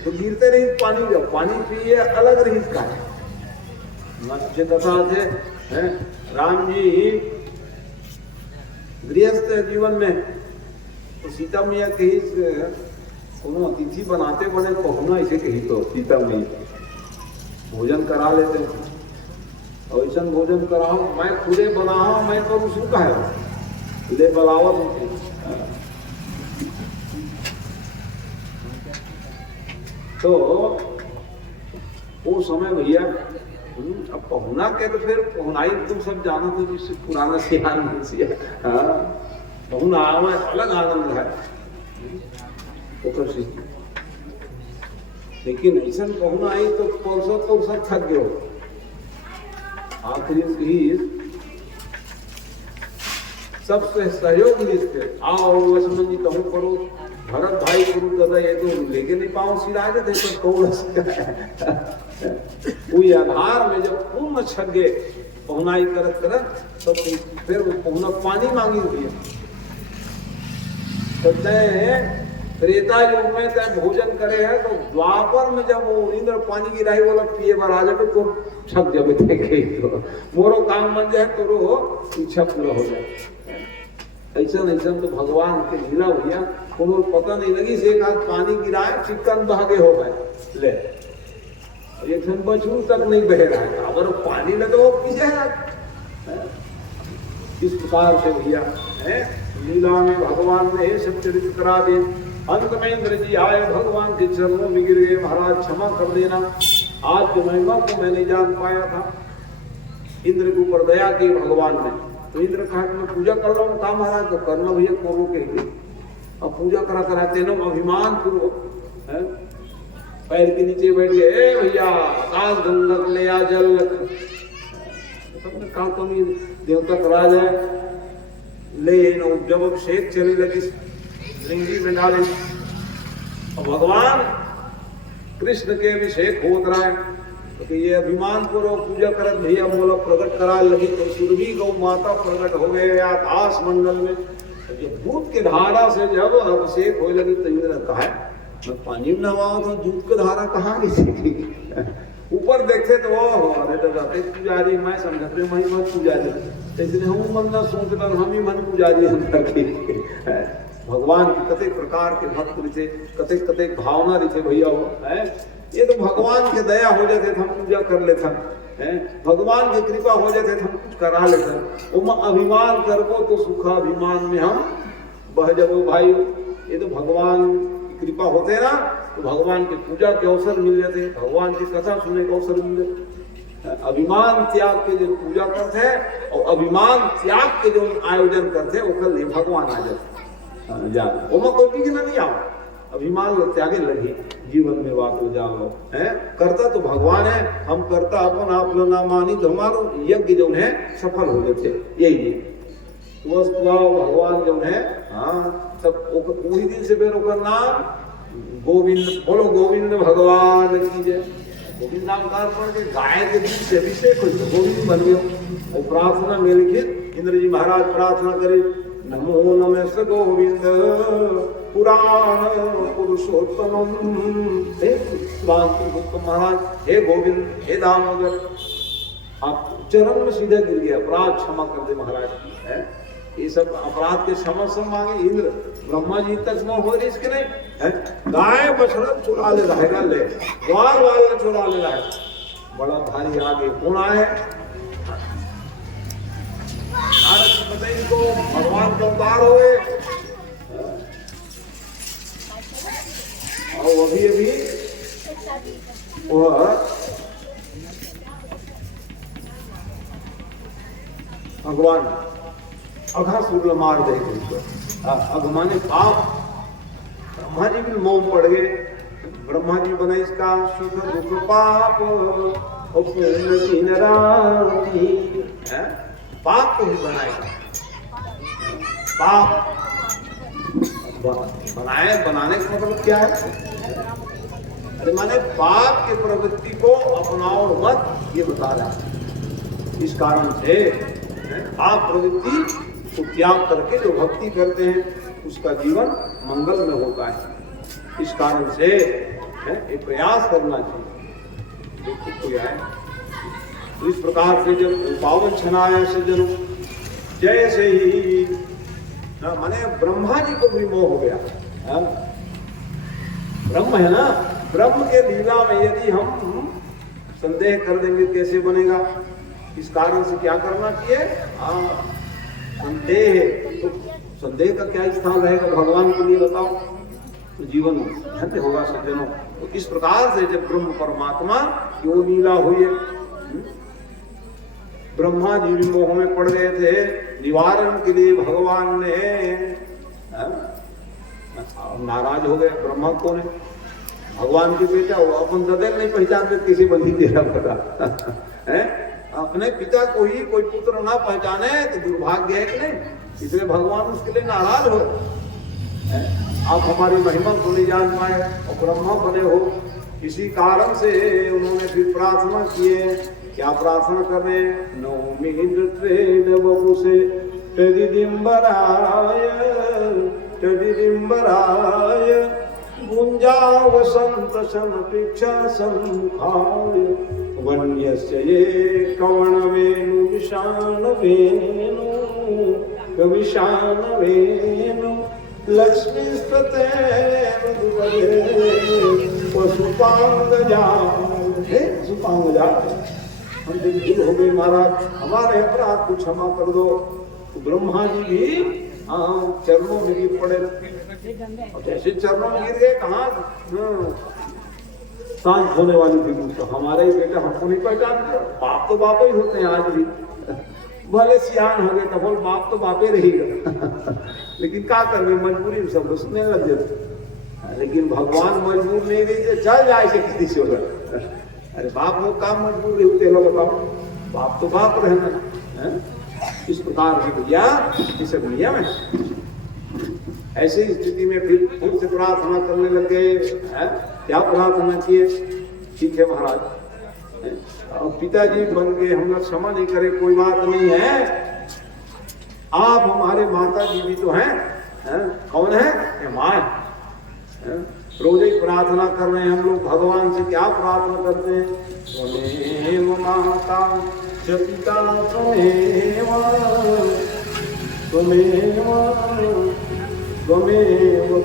तो गिरते रही पानी जब पानी पिए अलग रही का है कथा थे राम जी गृहस्थ जीवन में तो सीता मैया कही कोनो अतिथि बनाते बने पहुना इसे कही तो सीता मैया भोजन करा लेते और ऐसा भोजन कराओ मैं खुदे बनाओ मैं तो उसको कहे खुदे बलावत तो वो समय भैया अब पहुना के तो फिर पहुनाई तुम सब जानो तो जिससे पुराना सियान मुंशी है। हाँ, पहुना में अलग आनंद है। लेकिन ऐसा पहुना आई तो परसों थक गयो। आखिरी की सबसे सहयोग मिलते आओ लक्ष्मण जी कहूँ करो, भरत भाई करूँ दादा ये तो लेके नहीं पाऊँ सिराज थे तो वही आधार में जब पूर्ण छगे पहुनाई करत करत तो फिर वो पहुना पानी मांगी हुई तो त्रेता युग में तय भोजन करे है तो द्वापर में जब वो इंद्र पानी गिराई बोला पिए बार आ जाए तो छप जब तो मोरो काम बन जाए तो रो इच्छा पूरा हो जाए। ऐसा तो भगवान के लीला भैया कोनो पता नहीं लगी से एक हाथ पानी गिराए चिकन बहागे हो गए ले एक बछू तक नहीं बह रहा है अगर पानी लगे वो पीछे इस प्रकार से भैया है लीला में भगवान ने सब चरित्र करा दे। अंत में इंद्र जी आए भगवान के चरणों में गिर गए, महाराज क्षमा कर देना, आज के महिमा को मैं नहीं जान पाया था। इंद्र के ऊपर दया की भगवान ने। तो इंद्र कहा कि मैं पूजा कर रहा हूँ, कहा महाराज तो करना भैया करो के अब पूजा करा कराते ना अभिमान पूर्वक पैर के नीचे बैठ गए भैया आकाश गंगा ले आ जल सबने कहा कमी देवता करा जाए ले जब अभिषेक चली लगी लिंगी में डाले और भगवान कृष्ण के अभिषेक होत रहा है तो ये अभिमान पूर्वक पूजा करत भैया मोला प्रकट करा लगी तो सुरभि गौ माता प्रकट हो गए आकाश मंडल में। दूध के धारा से जब अभिषेक हो लगी तो इंद्र कहा मैं पानी में नहाऊं तो दूध की धारा कहाँ गई ऊपर देखते तो अरे दादा पुजारी मैं समझते मैं मत पुजारी इसलिए हम मन न सोचता हम ही मन पुजारी हम करके भगवान की कतेक प्रकार के भक्त रीते कतेक कतेक भावना रीते भैया हो है। ये तो भगवान के दया हो जाते थे हम पूजा कर लेते हैं, भगवान की कृपा हो जाते थे हम कुछ करा लेते हैं। अभिमान करबो तो सुखाभिमान में हम बह जाबो भाई। ये तो भगवान की कृपा होते ना तो भगवान की पूजा के अवसर मिल जाते, भगवान की कथा सुनने के अवसर मिल जाते। अभिमान त्याग के जो पूजा करते हैं और अभिमान त्याग के जो आयोजन करते हैं वो कल भगवान आ जाते कोई नहीं आओ अभिमान त्यागे लगी जीवन में बात हो जाओ है। करता तो भगवान है, हम करता अपन आप ना मानी तो हमारो यज्ञ जो है सफल हो जाते यही है भगवान जो है। हाँ सब पूरी दिन से फिर नाम गोविंद बोलो गोविंद भगवान की जय। गोविंद नाम पढ़ के गाय के दूध से अभिषेक हो तो गोविंद बन गए। और प्रार्थना में लिखित इंद्र जी महाराज प्रार्थना करे नमो नमः गोविंद पुराण पुरुषोत्तम महाराज हे गोविंद हे दामोदर आप चरण में सीधा गिर गया अपराध क्षमा कर दे महाराज है। ये सब अपराध के क्षमा सब मांगे इंद्र ब्रह्मा जी तक न हो इसके नहीं है। गाय बछड़ा चुरा ले रहेगा ले ग्वाल वाल चुरा ले रहा है बड़ा भारी आगे कौन आए इनको भगवान का अवतार हुए और अभी भगवान अघासुर मार देंगे। अघमाने पाप ब्रह्मा जी भी मोह पड़ गए। ब्रह्मा जी बना इसका सुख दुख पाप पाप को ही बनाएगा। पाप बनाने का मतलब क्या है? अरे माने पाप के प्रवृत्ति को अपनाओ मत ये बता रहा है। इस कारण से पाप प्रवृत्ति को त्याग करके जो भक्ति करते हैं उसका जीवन मंगल में होता है। इस कारण से एक प्रयास करना चाहिए। तो इस प्रकार से जब पावन छनाया से जब जैसे ही माने ब्रह्मा जी को भी मोह हो गया। ब्रह्म है ना, ब्रह्म के लीला में यदि हम संदेह कर देंगे कैसे बनेगा? इस कारण से क्या करना चाहिए? संदेह तो संदेह का क्या स्थान रहेगा भगवान के लिए बताओ? तो जीवन धन्य होगा सज्जनों। तो इस प्रकार से जब ब्रह्म परमात्मा की वो लीला हुई है ब्रह्मा जी भी मोह में पड़ गए थे, निवारण के लिए भगवान ने नाराज हो गए। ब्रह्मा कौन है? भगवान के बेटा हो, अपन ददेल नहीं पहचानते किसी बंदी तेरा पता है। अपने पिता को ही कोई पुत्र ना पहचाने तो दुर्भाग्य है कि नहीं? इसलिए भगवान उसके लिए नाराज हो। आप हमारी महिमा को नहीं जान पाए और ब्रह्मा बने हो, इसी कारण से उन्होंने फिर प्रार्थना किए। क्या प्रार्थना कर रहे? नौमी ट्रेड बबू से टडिडिम्बराय गुंजा वसंत समपीक्षा संखाय वन्यस्य ये कवण वेणु विषाण वेणु लक्ष्मी स्तते पशुपांगजा हम दिल हो गए महाराज, हमारे अपराध को क्षमा कर दो। तो ब्रह्मा जी भी चरणों में गिर पड़े, और जैसे चरणों में गिर गए कहाँ शांत होने वाली थी। तो हमारे ही बेटा हमको नहीं पहचानते, बाप तो बाप ही होते हैं आज भी। भले सियान हो गए तो बोल बाप तो बापे रहेगा लेकिन क्या कर रहे, मजबूरी सब रुसने लग जाते। लेकिन भगवान मजबूर नहीं रही, चल जाए से किसी से होगा। अरे बाप वो काम मजबूर नहीं होते लोग, बाप तो बाप रहना है। इस प्रकार से भैया ये सब नियम है। ऐसी स्थिति में फिर से प्रार्थना करने लगे। क्या प्रार्थना किए? ठीक है महाराज, पिताजी बन गए, हम लोग क्षमा नहीं करे, कोई बात नहीं है। आप हमारे माता जी भी तो हैं, कौन है? माँ। रोज ही प्रार्थना कर रहे हैं हम लोग भगवान से। क्या प्रार्थना करते हैं? त्वमेव माता च पिता त्वमेव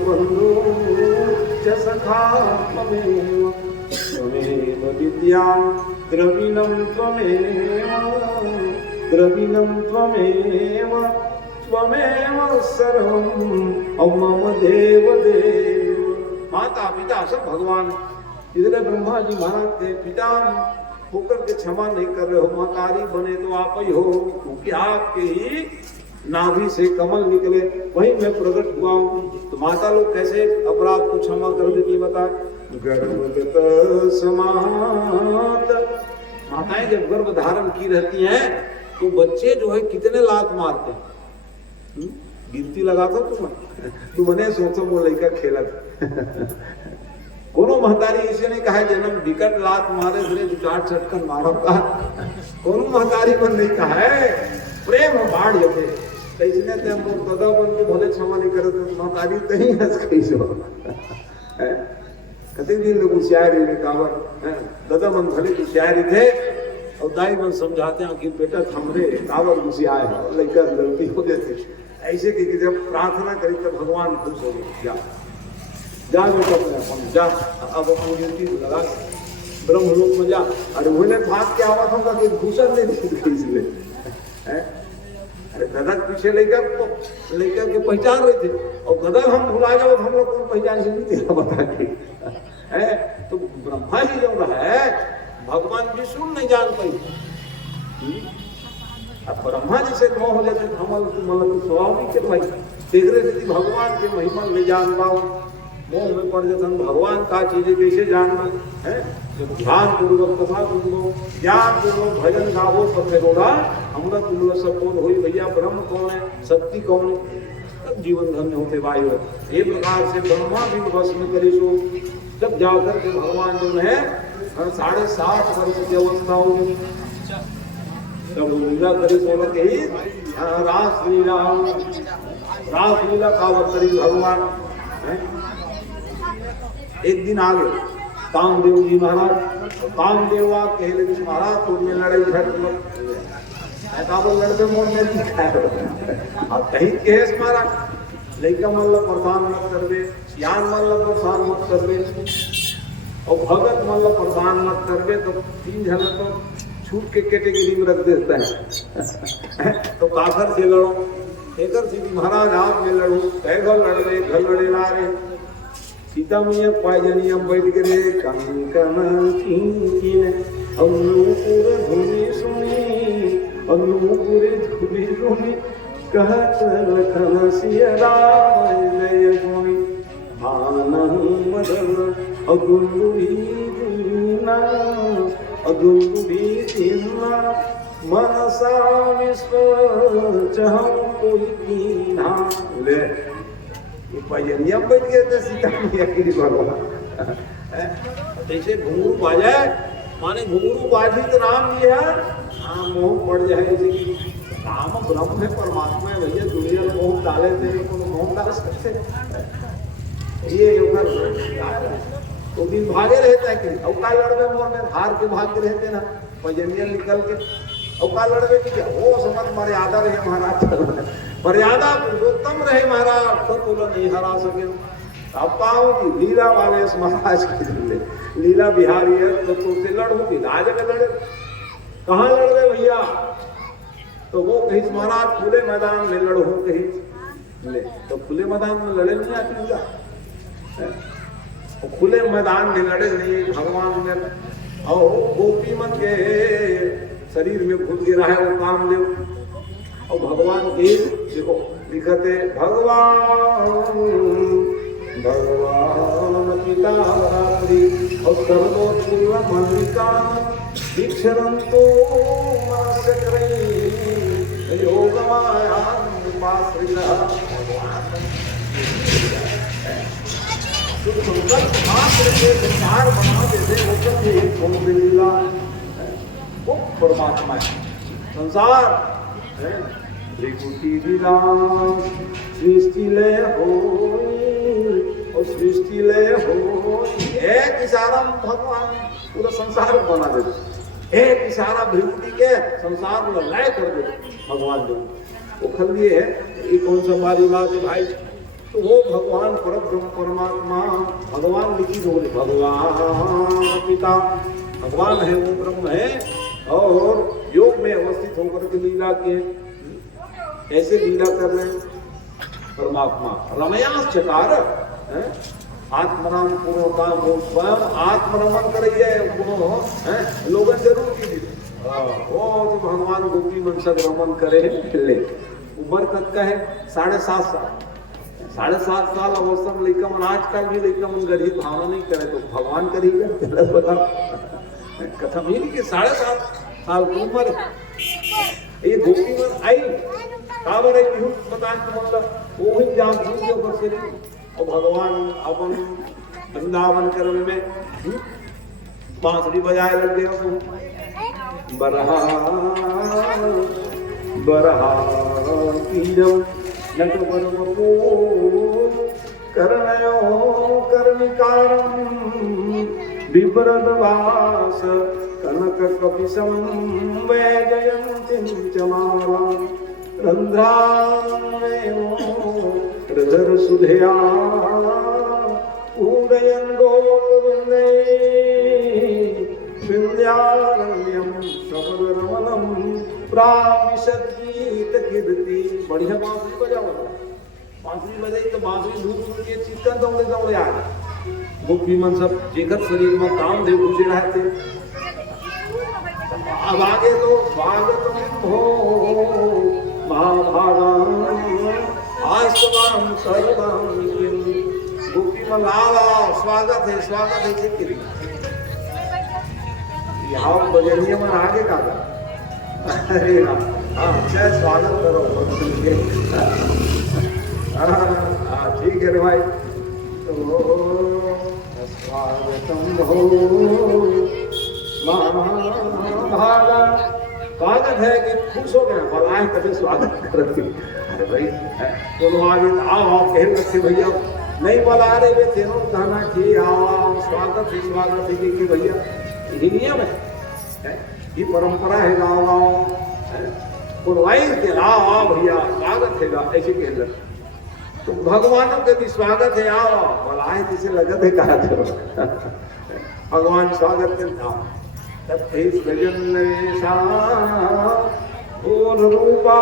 बन्धु च सखा त्वमेव विद्या द्रविणं त्वमेव सर्वं मम देव। माता पिता सब भगवान। इसलिए ब्रह्मा जी महाराज के पिता होकर के क्षमा नहीं कर रहे हो, महतारी बने तो आप ही हो, क्योंकि आपके ही नाभि से कमल निकले, वही मैं प्रकट हुआ हूँ। तो माता लोग कैसे अपराध को क्षमा कर देती बताए? गर्भगत समात, माताएं जब गर्भ धारण की रहती हैं तो बच्चे जो है कितने लात मारते हैं, गिनती लगाता तुमने सोचो वो लड़का खेला कोनो महतारी ऐसे नहीं कहा जन्म विकट लात मारे फिर चाट चटकन मारो का, कोनो महतारी पर नहीं कहा है प्रेम बाढ़ जते इसने ते हम दादा बन के भले क्षमा नहीं करे तो महतारी कहीं हंस कैसे कते दिन लोग शायरी में कावर दादा मन भले की शायरी थे और दाई मन समझाते हैं कि बेटा थमरे कावर गुस्सा है लड़का गलती हो जाती ऐसे कि जब प्रार्थना करी तो भगवान खुश हो गए। जा बेटा जा अब अपनी ड्यूटी लगा ब्रह्मलोक में जा। अरे उन्हें भाग के आवा था कि घूसन नहीं दी इसलिए अरे गदर पीछे लेकर के पहचान रहे थे और गदर हम भुला जाओ तो हम लोग कौन पहचान से नहीं तेरा बता के तो ब्रह्मा जी जो है भगवान विष्णु नहीं जान पाई। अब ब्रह्मा जी से मोह हो जाते मतलब स्वाभाविक है भाई देख रहे थे भगवान के महिमा नहीं जान पाओ मोह में पड़ जाता भगवान का चीजें कैसे जानना है। जब ध्यान पूर्वक कथा सुनो ज्ञान पूर्वक भजन गावो सब रोड़ा अमृत तुल्य सब बोध हो भैया ब्रह्म कौन है शक्ति कौन है तब जीवन धन्य होते वायु। ये प्रकार से ब्रह्मा भी भस्म करे सो जब जाकर के भगवान जो है 7.5 वर्ष की अवस्था होगी तब लीला करे सोलह के ही रासलीला का अवतरी भगवान है। एक दिन आ गए कामदेव जी महाराज कामदेव कहले जी महाराज तो में लड़ाई झड़ लड़के मोड़ में अब कहीं केस मारा लड़का मतलब प्रधान मत कर दे यान मतलब प्रधान मत कर दे और भगत मतलब प्रधान मत कर दे तो 3 जन तो छूट के कैटेगरी में रख देता है तो काखर से लड़ो एक सीधी महाराज आप में लड़ो घर लड़ रहे घर लड़े ला रहे सीता मैया पायजनिया बैठ करे कंकन किंकिन अनुपुर धुनी सुनी अनुपुर धुनी सुनी कहत लखन सिया राम जय गुणी आनहु मदन अगुंडुरी दीना अगुंडुरी दीना मनसा विश्व चहु कोई कीना ले ये पायनिया बैठ गए थे सीता मैया की भगवान जैसे घुंघरू बाजाए माने घुंघरू बाजी तो राम जी है हाँ मोह पड़ जाए जैसे राम ब्रह्म है परमात्मा है भैया दुनिया में मोह डाले थे मोह डाल सकते ये तो दिन भागे रहता है कि औका लड़वे मोह में हार के भाग के रहते ना पजनिया निकल के औका लड़वे की वो समझ मर्यादा रहे महाराज मर्यादा पुरुषोत्तम रहे महाराज तो बोलो नहीं हरा सके अब पाओ कि लीला वाले इस महाराज की लीला बिहारी है तो तुमसे लड़ूंगी राज में लड़े कहाँ लड़ रहे भैया तो वो कहीं महाराज खुले मैदान में लड़ो कहीं ले तो खुले मैदान में लड़े नहीं आती पूजा खुले मैदान में लड़े नहीं भगवान ने और गोपी मन के शरीर में घुस गिरा है वो कामदेव और भगवान की देखो लिखते भगवान भगवान पिता रात्रि और सर्वोत्तम मल्लिका दीक्षरंतो मनस्य क्रयी योगमाया उपाश्रितः संकल्प मात्र से विचार बना देते वो कभी एक हो लीला वो परमात्मा है संसार है त्रिकुटी लीला सृष्टि लय होई और सृष्टि लय होई एक इशारा भगवान पूरा संसार बना देते एक इशारा भृगुटी के संसार में लय कर देते भगवान जो वो खल लिए है ये कौन सा हमारी बात है भाई तो वो भगवान परब्रह्म परमात्मा भगवान लिखित हो रहे भगवान पिता भगवान है वो ब्रह्म है और योग में अवस्थित होकर के लीला के ऐसे लीला कर रहे परमात्मा रमयास चकार आत्मनाम पूर्णता स्वयं आत्मरमन करिए लोगन जरूर कीजिए वो तो भगवान गोपी मन सब रमन करे ले उम्र कद का है 7.5 साल 7.5 साल अवस्था में लड़का मन आजकल भी लड़का मन गरीब भावना नहीं करे तो भगवान करेगा बता कथम ही नहीं कि 7.5 साल की उम्र ये गोपी मन आई काबर है कि बताएं तो मतलब वो ही जान दूसरे ऊपर से और भगवान अपन वृंदावन करने में बांसुरी बजाए लग गया तो बरहा बरहा कीजो नट बरमो करनयो कर्मिकारम विप्रदवास कनक कपिसम वैजयंतीं च मालां रंध्रामेव हृदर सुधया उदयन गोपवृंदे विंध्यारण्यम सबरमलम प्राविशत गीत कीर्ति बढ़िया बांसुरी बजाओ बांसुरी बजाई तो बांसुरी दूर दूर के चित्तन दौड़े दौड़े आ गए गोपी मन सब जेकर शरीर में काम देव घुसे रहते अब आगे तो स्वागत हो महाभागा आस्तवाम सर्वम गोपी मन आवा स्वागत है चित्त यहाँ बजरिया मन आगे का अरे हाँ अच्छा स्वागत करो ठीक है रे भाई तो स्वागतम हो महाभागा स्वागत है कि खुश हो गया भलाए कभी स्वागत करती अरे भाई बोलो आगे आओ कह रखे भैया नहीं बोला रहे वे तेनों कहना कि आओ स्वागत है कि भैया यही नियम है ये परंपरा है गाँव पुरवाई के आओ भैया स्वागत है ऐसे कह रहे तो भगवानों के भी स्वागत है आओ बोलाए जिसे लगत है कहा भगवान स्वागत करता तब रूपा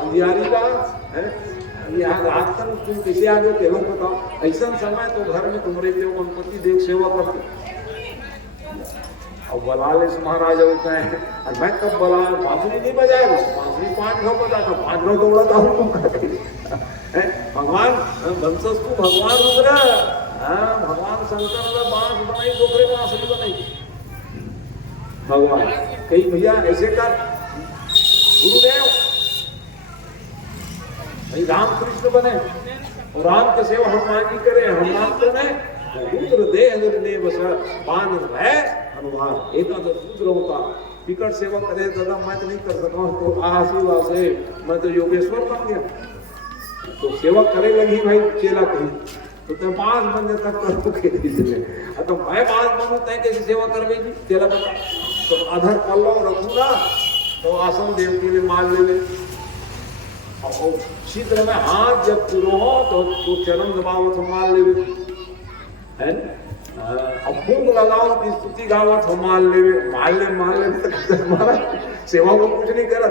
अंधियारी रात यहाँ रात तक तुम किसी आगे तेलो बताओ, ऐसा समय तो घर में तुम रहते हो, गणपति देव सेवा करते। अब बलालेश महाराज होता है, और मैं कब बला बांसुरी नहीं बजाएगा, बांसुरी 5 घाव बजाता, 5 घाव दौड़ाता हूँ तुम करके। भगवान वंशस्तु भगवान रुद्र, भगवान शंकर ने बांस बनाई, दोपरे बांसुरी बनाई। भगवान कहीं भैया ऐसे कर, गुरुदेव भाई रामकृष्ण बने और राम की सेवा हनुमान जी करे, हनुमान तो नहीं रुद्र दे अगर ने बस पान है हनुमान एकादश रुद्र होता टिकट सेवा करे दादा मैं तो नहीं कर सका, तो आशीर्वाद से मैं तो योगेश्वर बन गया। तो सेवा करे लगी भाई चेला कहीं, तो तुम 5 बंदे तक करो के दीजिए, तो मैं 5 बनूं तय कैसे सेवा करवेगी चेला बता। तो आधार पल्लव रखूंगा तो आसन देव के लिए मान ले, और शीघ्र में हाथ जब पूरा हो तो चरण दबावत मान ले है, अब फूंक लगाओ की स्तुति गावत हो मान ले तक हमारा सेवा को कुछ नहीं करा,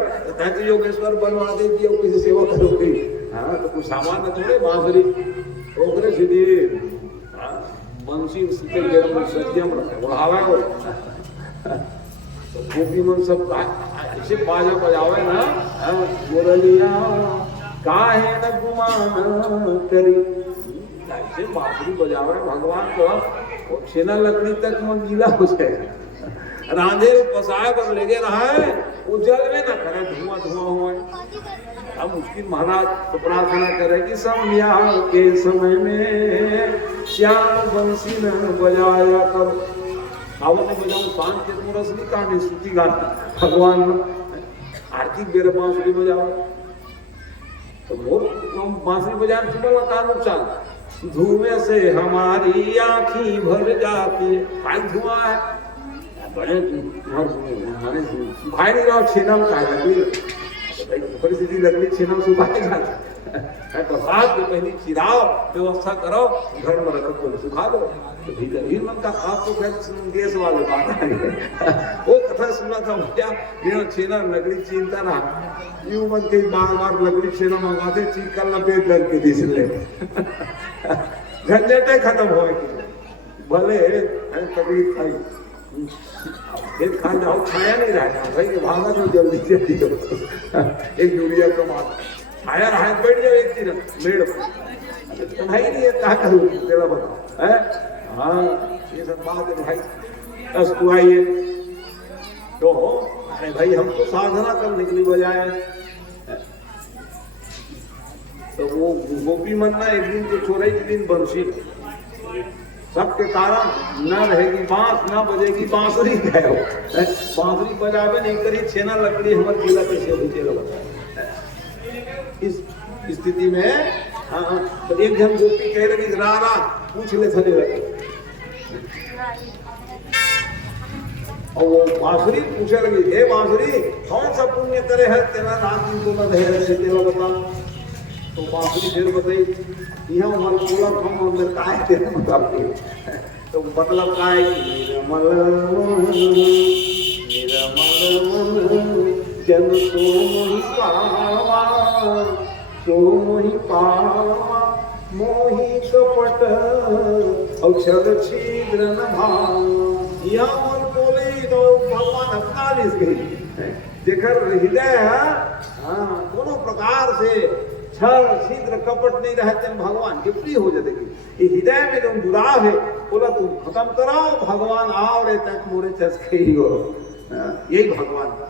तो योगेश्वर बनवा दे दिया किसी सेवा करोगे। हाँ तो कुछ सामान थोड़े बांसुरी ओकरे सीधी बंसी सत्यम बढ़ावा हो, गोपी मन सब ऐसे बाजा बजावे ना, मुरलिया काहे न गुमान करी, ऐसे बांसुरी बजावे भगवान को छेना लकड़ी तक में गीला हो जाए, रांधे पसाए पर लेके रहा है वो जल में ना करे, धुआं हुआ। अब मुश्किल महाराज तो प्रार्थना करे कि समया के समय में श्याम बंसी न बजाया करो, आवत ने बजाऊं शांत के तुम रसनी कहानी स्तुति गाती भगवान आरती बेर बांसुरी बजाओ, तो वो बांसुरी बजाने से बोला का नुकसान, धुएं से हमारी आँखी भर जाती है, काय धुआं है बड़े सुखाए नहीं रहा, छेना में काय लकड़ी परिस्थिति लकड़ी छेना में सुखाए जाती है, बरसात में पहली चिराओ व्यवस्था करो, घर में रखो तो सुखा दो, तो भीतर ही मन का आप तो खैर गैस वाले बात है। वो कथा सुना था भैया, बिना छेना लकड़ी छीनता ना, यूं मन के बार लकड़ी छेना मंगवाते चीज कर लपेट करके दिस ले झंझटे खत्म हो भले तकलीफ खाई खेत खा जाओ, छाया नहीं रहता भाई, भागा तो जल्दी से एक यूरिया कमा छाया रहा बैठ जाओ एक दिन मेड़ भाई नहीं है क्या करूँ तेरा बता है। हाँ ये सब बात है भाई, बस तू आइए तो अरे भाई हम तो साधना करने के लिए बजाए, तो वो गोपी मन ना एक दिन तो छोड़े एक दिन बंसी, सबके कारण न रहेगी बांस न बजेगी बांसुरी गए, बांसुरी बजावे नहीं करी छेना लकड़ी हमारे जिला कैसे बचे। इस स्थिति में तो एक जन गोपी कह रही रारा पूछ ले थले लगे, और वो बांसुरी पूछे लगी हे बांसुरी कौन सा पुण्य करे है तेरा रात दिन तो न रहे से तेरा बता, तो बांसुरी फिर बताई यहाँ हमारे पूरा हम अंदर का है तेरे मतलब, तो मतलब का है कि जन सोमोहि पावा मोहि कपट अक्षर छिद्र न भाव। यहाँ मन बोले तो भगवान अपना लिस गई जेकर हृदय दोनों प्रकार से छल छिद्र कपट नहीं रहते भगवान के प्रिय हो जाते। ये हृदय में जो जुड़ाव है बोला तुम खत्म कराओ, भगवान आओ रे तक मोरे चस्के हो, यही भगवान का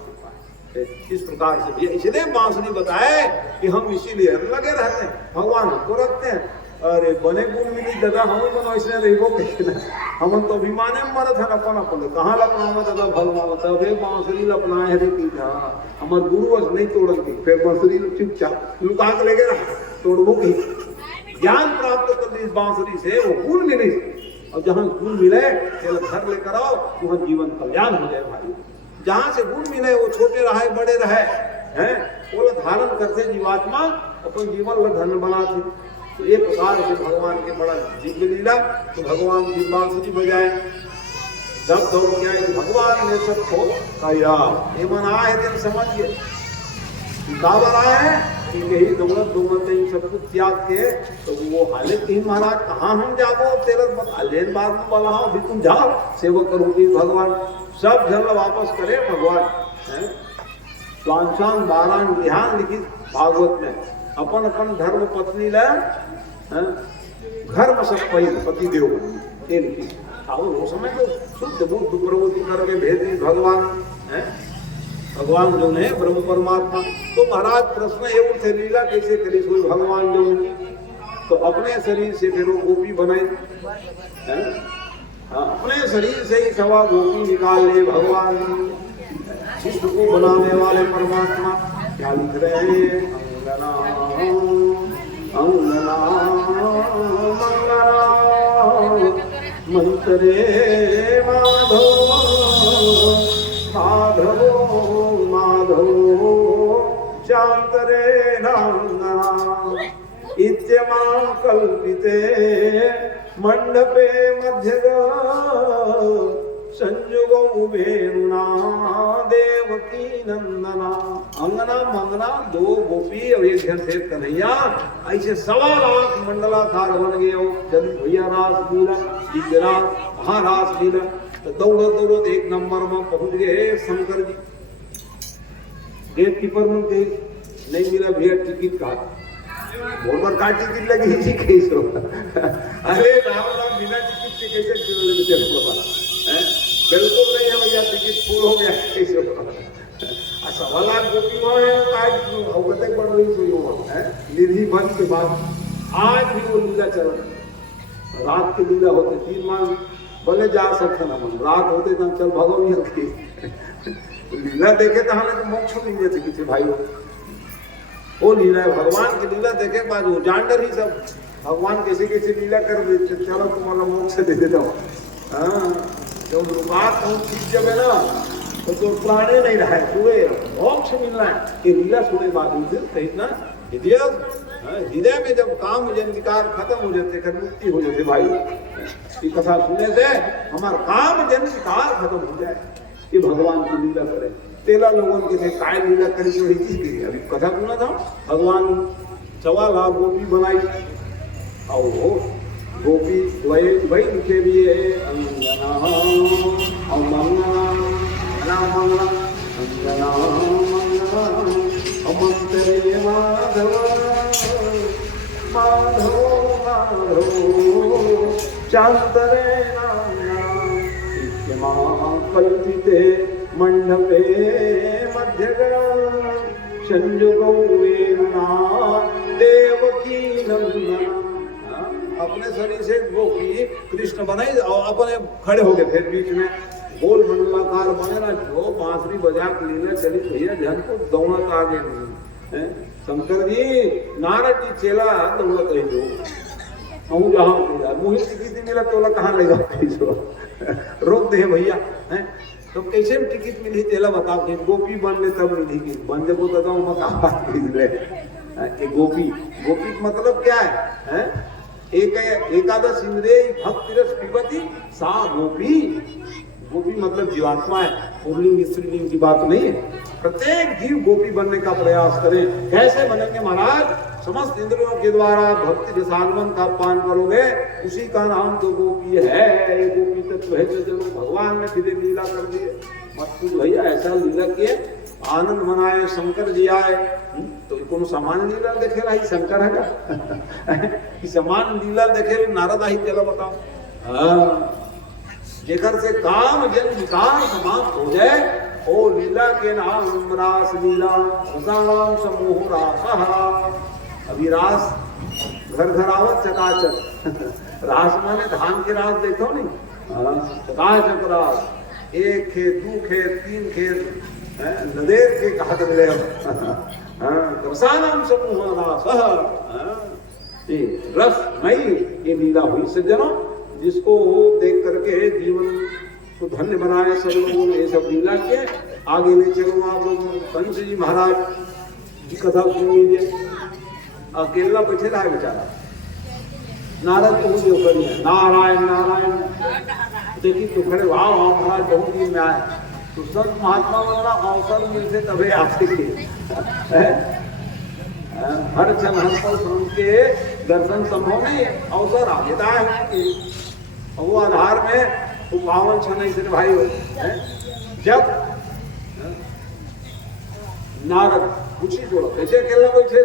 इस प्रकार से। इसलिए बांसुरी बताए कि हम इसीलिए लगे रहते हैं, भगवान हमको रखते हैं। अरे बने गुण मिली दादा हम बनो इसने रहो कैसे ना, हम तो अभिमाने में मरत है अपन अपन कहाँ लपना दादा भगवान तबे बांसुरी लपनाए है कि हमार गुरु बस नहीं तोड़ेंगे, फिर बांसुरी चुपचाप लुका के लेके रहा तोड़बो की ज्ञान प्राप्त कर ली इस बांसुरी से, वो गुण मिली और जहाँ गुण मिले चलो घर लेकर आओ, वहाँ जीवन कल्याण हो जाए भाई। जहाँ से गुण मिले वो छोटे रहे बड़े रहे हैं, वो धारण करते जीवात्मा अपन जीवन धन बनाते। तो एक प्रकार से भगवान के बड़ा दिव्य लीला, तो भगवान की बांसुरी बजाए जब दौड़ के आए भगवान ने सब खो कहा ये मन आए दिन समझ गए का बनाए ठीक ही दौड़त ही सब कुछ त्याग के तो वो हालत ही महाराज कहाँ हम जाबो तेरे लेन बाद में बोला हाँ अभी तुम जाओ सेवक करोगी भगवान सब जन वापस करे भगवान स्वांशान बारान ध्यान लिखित भागवत में अपन अपन धर्म पत्नी ला घर में सब पति देव ये लिखी वो समय तो शुद्ध बुद्ध प्रबुद्ध करके भेदी भगवान है भगवान जो है ब्रह्म परमात्मा तो महाराज प्रश्न ये उठे लीला कैसे करी कोई भगवान जो है तो अपने शरीर से फिर वो गोपी बनाई है अपने शरीर से ही सवा गोपी निकाल ले भगवान शिष्य को बनाने वाले परमात्मा क्या लिख रहे हैं अंगना अंगना मंगला मंत्रे माधो माधव माधव चांतरे नांगना इत्यमां कल्पिते मंडपे मध्यग संयुगौ वेणुना देवकी नंदना अंगना मंगना दो गोपी और एक जन थे कन्हैया ऐसे 1.25 लाख मंडलाकार बन गए जब भैया रास लीला रास महारास लीला तो दौड़त एक नंबर में पहुंच गए शंकर जी गेट कीपर में नहीं मिला भैया टिकट का बोल का टिकट लगी थी कैसे अरे राम राम बिना टिकट के कैसे चलो बिल्कुल नहीं है भैया टिकट फुल हो गया कैसे 1.25 लाख गोपी है बढ़ रही है निधि बंद के बाद आज भी वो लीला चल रही रात की लीला होते 3 माह भले जा सकते ना मन रात होते तो चल भगवान की लीला देखे तो हमें तो मोक्ष मिल जाते किसी भाई वो लीला है भगवान की लीला देखे बाद वो जानडर ही सब भगवान कैसे कैसे लीला कर देते चलो तुम्हारा मोक्ष दे देता हूँ हाँ जब बात जब है ना तो प्राणे नहीं रहा है सुबह मोक्ष मिल रहा है ये लीला सुने बाद इतना हृदय में जब काम जन विकार खत्म हो जाते कर मुक्ति हो जाते भाई ये कथा सुनने से हमारा काम जन विकार खत्म हो जाए ये भगवान की लीला करे तेला लोगों के थे काय लीला करी जो चीज करी अभी कथा सुना था भगवान 1.25 लाख गोपी बनाई और गोपी वही लिखे भी है अंगना मंगला मंगला अंगना मंगला मंत्रे माधव माधव माधव चांतरे नाना कल्पिते मंडपे मध्यगा संयुगौ वेणुना देवकी नंदना अपने शरीर से गोपी कृष्ण बनाई और अपने खड़े हो गए फिर बीच में गोल मंडलाकार बने ना जो बांसुरी बजा के लीला चली भैया जन को दौड़त आगे नहीं शंकर जी नारद जी चेला दौड़त रही जो हूँ जहाँ मुझे टिकट मिला तो कहाँ लेगा रोक दे भैया हैं तो कैसे में टिकट मिली तेला बताओ कि गोपी बन ले तब मिली कि बन जब बताता हूँ गोपी गोपी मतलब क्या है एकादश इंद्रिय भक्ति रस पिबती सा गोपी गोपी मतलब जीवात्मा है पुल्लिंग स्त्रीलिंग की बात नहीं है प्रत्येक जीव गोपी बनने का प्रयास करे कैसे बनेंगे महाराज समस्त इंद्रियों के द्वारा भक्ति रसायन का पान करोगे उसी का नाम तो गोपी है ये गोपी तत्व है जो भगवान ने फिर लीला कर दी मत कुछ भैया ऐसा लीला किए आनंद मनाए शंकर जी आए तो कौन समान लीला देखे रहा शंकर है का समान लीला देखे नारद आई चलो बताओ जेकर से काम जन विकार समाप्त हो जाए ओ लीला के नाम रास लीला रसानाम समूह रास अभी रास घर घर आवत चकाचक रास माने धान के रास देखो नहीं चकाचक रास 1 खेत 2 खेत 3 खेत नदेर के कहा ले रसानाम समूह रास रस मई ये लीला हुई सज्जनों जिसको देख करके जीवन को धन्य बनाए सब लोगों ने सब लीला के आगे ले चलो आप लोग कंस जी महाराज की कथा सुन लीजिए अकेला बैठे रहा है बेचारा नारद को जो करिए नारायण नारायण देखिए तो खड़े वाह वाह महाराज बहुत दिन में आए तो संत महात्मा वाला अवसर मिलते तभी आते हर क्षण हर पल स्वयं के दर्शन संभव नहीं है, अवसर आवेदा है और वो आधार में वो पावन क्षण ऐसे भाई है। जब नारद कुछ ही जोड़ो कैसे अकेला बैठे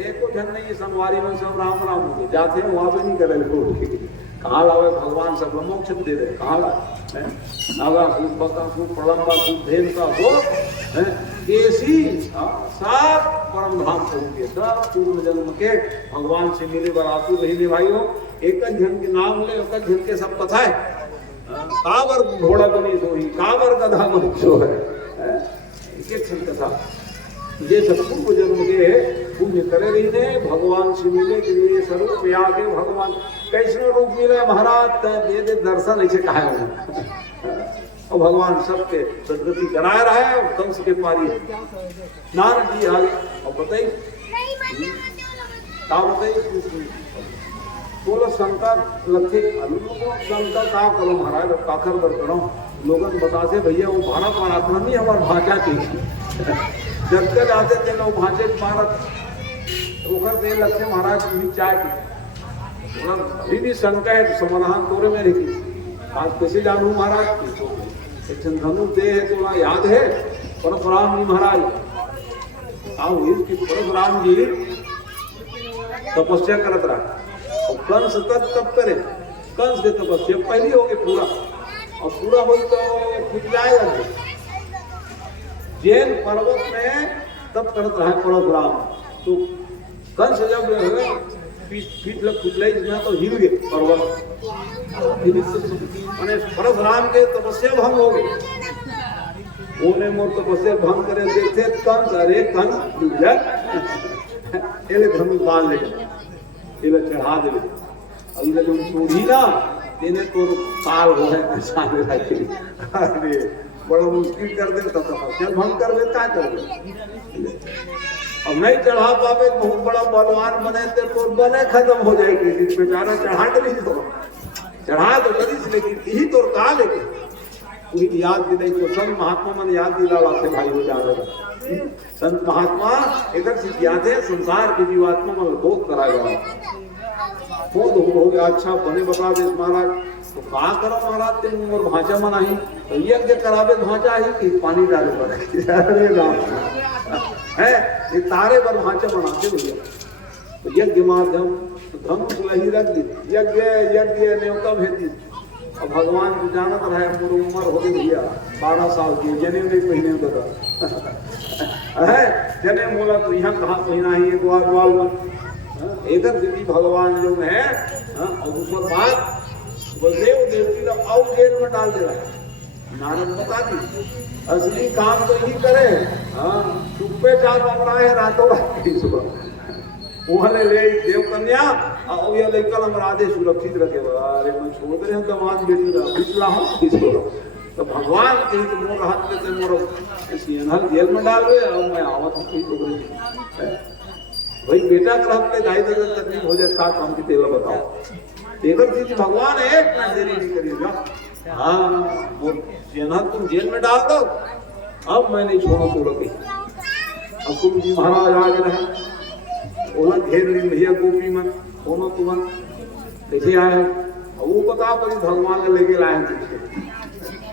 एक को जन नहीं संवारी में सब राम राम हो गए जाते हैं वहां पे नहीं करे लोग कहाँ लावे भगवान सब मोक्ष दे रहे कहाँ नागासुर बकासुर प्रलंबासुर धेन का वो केसी सब परम धाम पहुंचे सब पूर्व जन्म के भगवान से मिले बरातु रही भाइयों एक जन के नाम ले एक जन के सब कथा है काबर घोड़ा बनी सोही काबर गधा बनी सो है एक कथा ये सब पूर्व जन्म के पुण्य करे रही ने भगवान से मिले के लिए स्वरूप आगे भगवान कैसे रूप मिले महाराज दे दे दर्शन ऐसे कहा और भगवान सबके सदगति करा रहा है और कंस के पारी नारद जी आगे और बताइए क्या बताइए बोलो शंकर लक्ष्य शंकर का करो महाराज काखर बर करो लोगन बता से भैया वो भाड़ा पराक्रम नहीं हमारे भाषा की जब तक आते थे लोग भाषे भारत ओकर से लक्ष्य महाराज की चाय की अभी भी शंका है तो समाधान तोरे में रही आज कैसे जानू महाराज की धनु दे है तो याद है परशुराम जी महाराज आओ इसकी परशुराम जी तपस्या करत रहा और कंस तप करे कंस के तपस्या पहली हो गई पूरा और पूरा हो तो कुछ जाएगा जैन पर्वत में तब करत रहा परशुराम तो कंस जब इसमें तो हिल गए पर्वत परशुराम के तपस्या भंग हो गई उन्हें मोर तपस्या भंग करे देखते कंस अरे कंस एले धनुष बांध ले एले चढ़ा दे और ये जो चोरी ना तेने तो काल हो है सामने रखे अरे बड़ा मुश्किल कर दे तपस्या भंग कर दे क्या कर दे अब नहीं चढ़ा पावे बहुत बड़ा बलवान बने तो बने खत्म हो जाएगी बेचारा चढ़ा नहीं तो चढ़ा तो करी लेकिन यही तो का लेकिन वही याद दिलाई तो संत महात्मा मन याद दिलावा से भाई हो जा रहा संत महात्मा एक याद है संसार के जीवात्मा मन भोग कराएगा खुद हो गया अच्छा बने बता दे महाराज तो कहा करो महाराज तेन और भाषा मन आई तो यज्ञ करावे भाषा आई कि पानी डाले पर है ये तारे पर भाषा बनाते भैया तो यज्ञ माध्यम धनुष लही रख दी यज्ञ यज्ञ न्योता भेजी और भगवान को जानत रहे पूरी उम्र हो गई भैया 12 साल की जने नहीं पहने होता है जने बोला तो यहाँ कहाँ पहना है ये ग्वाल ग्वाल इधर दीदी भगवान जो है और दूसरा बात बलदेव देवती का और जेल में डाल दे रहा है नारद बता दी असली काम तो यही करे चुप्पे चाल रहा है रातों रात सुबह उहले ले देव कन्या और ये लेकर हम राधे सुरक्षित रखे अरे मैं छोड़ रहे हैं दमाद बेटी का पिछला हूँ किसको तो भगवान कहीं तो मोर हाथ में ते मोर सिंहल जेल में डाल रहे और मैं आवत हूँ कोई भाई बेटा का हफ्ते ढाई दिन तकलीफ हो जाए का काम की तेला बताओ एक चीज भगवान एक देरी नहीं करिएगा हाँ वो सिंहल तुम जेल में डाल दो अब मैं नहीं छोड़ो तो लगे अब तुम जी महाराज आ रहे ओला घेर ली भैया गोपी मन दोनों तुमन कैसे आए वो बता पड़ी भगवान ने लेके लाए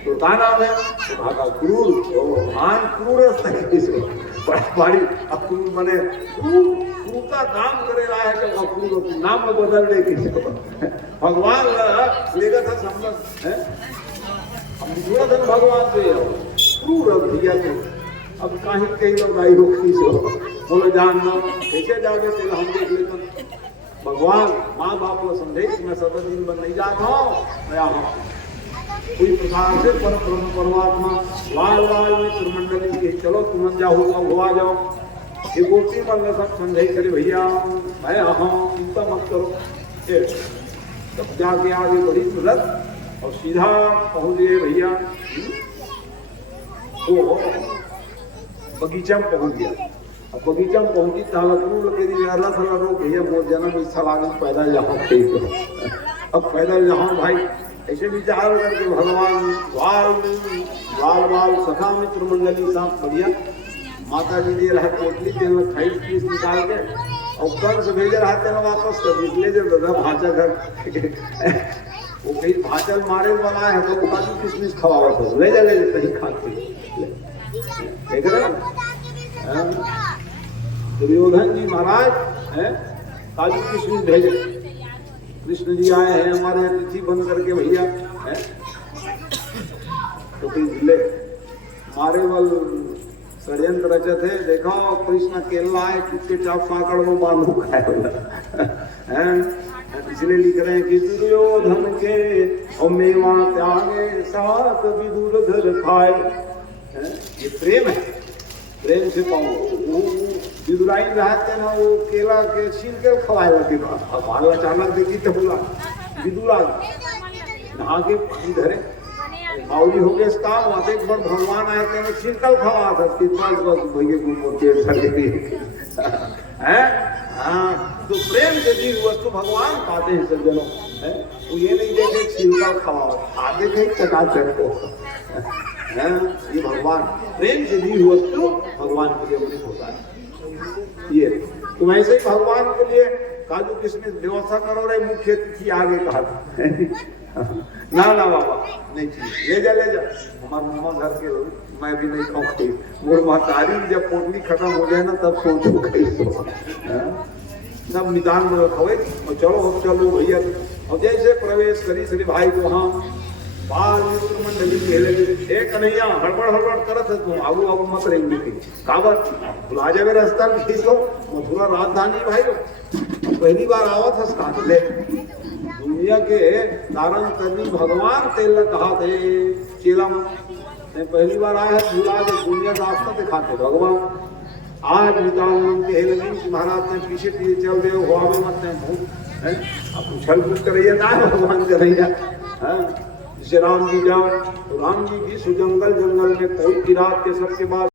तो का नाम है तो भागा क्रूर तो मान क्रूर बड़ी अब क्रूर बने क्रूर का काम करे रहा है तो क्रूर नाम में बदल दे किसी भगवान लेगा था संबंध है अब भगवान से क्रूर अब भैया तो अब कहीं कहीं लोग आई रोकी से बोले जानना कैसे जाओगे तेरा हम देख लेते भगवान माँ बाप को समझे मैं सदा दिन बन नहीं जाता हूँ मैं यहाँ कोई प्रकार से परमात्मा लाल लाल में त्रिमंडली के चलो तुम जाओ तो आ जाओ ये गोपी मन में सब समझे करे भैया मैं यहाँ चिंता मत करो तब जाके आगे बड़ी तुरंत और सीधा पहुँच गए भैया बगीचा में पहुँच गया अब बगीचा में पहुंची रोक भैया मोर जन्म इच्छा लागे पैदल यहाँ अब पैदल यहाँ भाई ऐसे विचार करके भगवान वाल वाल वाल सखा मित्र मंडली साहब बढ़िया माता जी दे रहा पोटली तेल में खाई पीस निकाल के और कंस भेज रहा तेल वापस कर इसलिए जब दादा भाचा घर वो कहीं भाचल मारे वाला है तो काजू किशमिश खवावा था ले जा कहीं खाते देख रहे हैं? दुर्योधन जी महाराज हैं काजू किशमिश भेजे कृष्ण जी आए हैं हमारे अतिथि बन करके भैया हैं तो ले मारे वाल षड्यंत्र रचत है देखो कृष्ण केला है किसके चाप फाकड़ में बांधू खाए इसलिए लिख रहे हैं कि दुर्योधन के मेवा त्यागे सात विदुर धर खाए ये प्रेम है प्रेम से पाओ विदुराई रहते ना वो केला के छीन के खवाए लगे भगवान अचानक देखी तो बोला विदुरा नहा के पानी धरे माउली हो गए इसका एक बार भगवान आए थे छिड़कल खवा था बस भैया को पेट भर हैं हाँ तो प्रेम से दी वस्तु भगवान पाते हैं सज्जनों है वो ये नहीं देखे छिड़कल खवाओ आते थे चकाचक को हैं ये भगवान प्रेम से दी वस्तु भगवान के लिए अमृत होता है ये तुम ऐसे ही भगवान के लिए काजू किशमिश व्यवस्था करो रहे मुख्य अतिथि आगे कहा ना ना बाबा नहीं चाहिए ले जा हमारे मामा घर के लोग मैं भी नहीं खाऊंगी वो महतारी जब पोटली खत्म हो जाए ना तब सोचो कहीं सब निदान में खवे और चलो भैया और जैसे प्रवेश करी श्री भाई को हाँ बाल मित्र मंडली खेले एक कन्हैया हड़बड़ करत है तुम आगू मत रहेंगे काबर बुला जावे रास्ता खींचो मथुरा राजधानी भाई पहली बार आवत है कहा ले दुनिया के दारन तनी भगवान तेल कहा थे चेलम पहली बार आया है भूला के दुनिया का रास्ता दिखाते भगवान आज निदान के हेलमेंट महाराज ने पीछे चल दे हुआ में मत भूत है आप उछल कूद करिए ना भगवान करिए है जैसे राम जी जाओ तो राम जी भी सुजंगल जंगल में कोई की रात के सबके बाद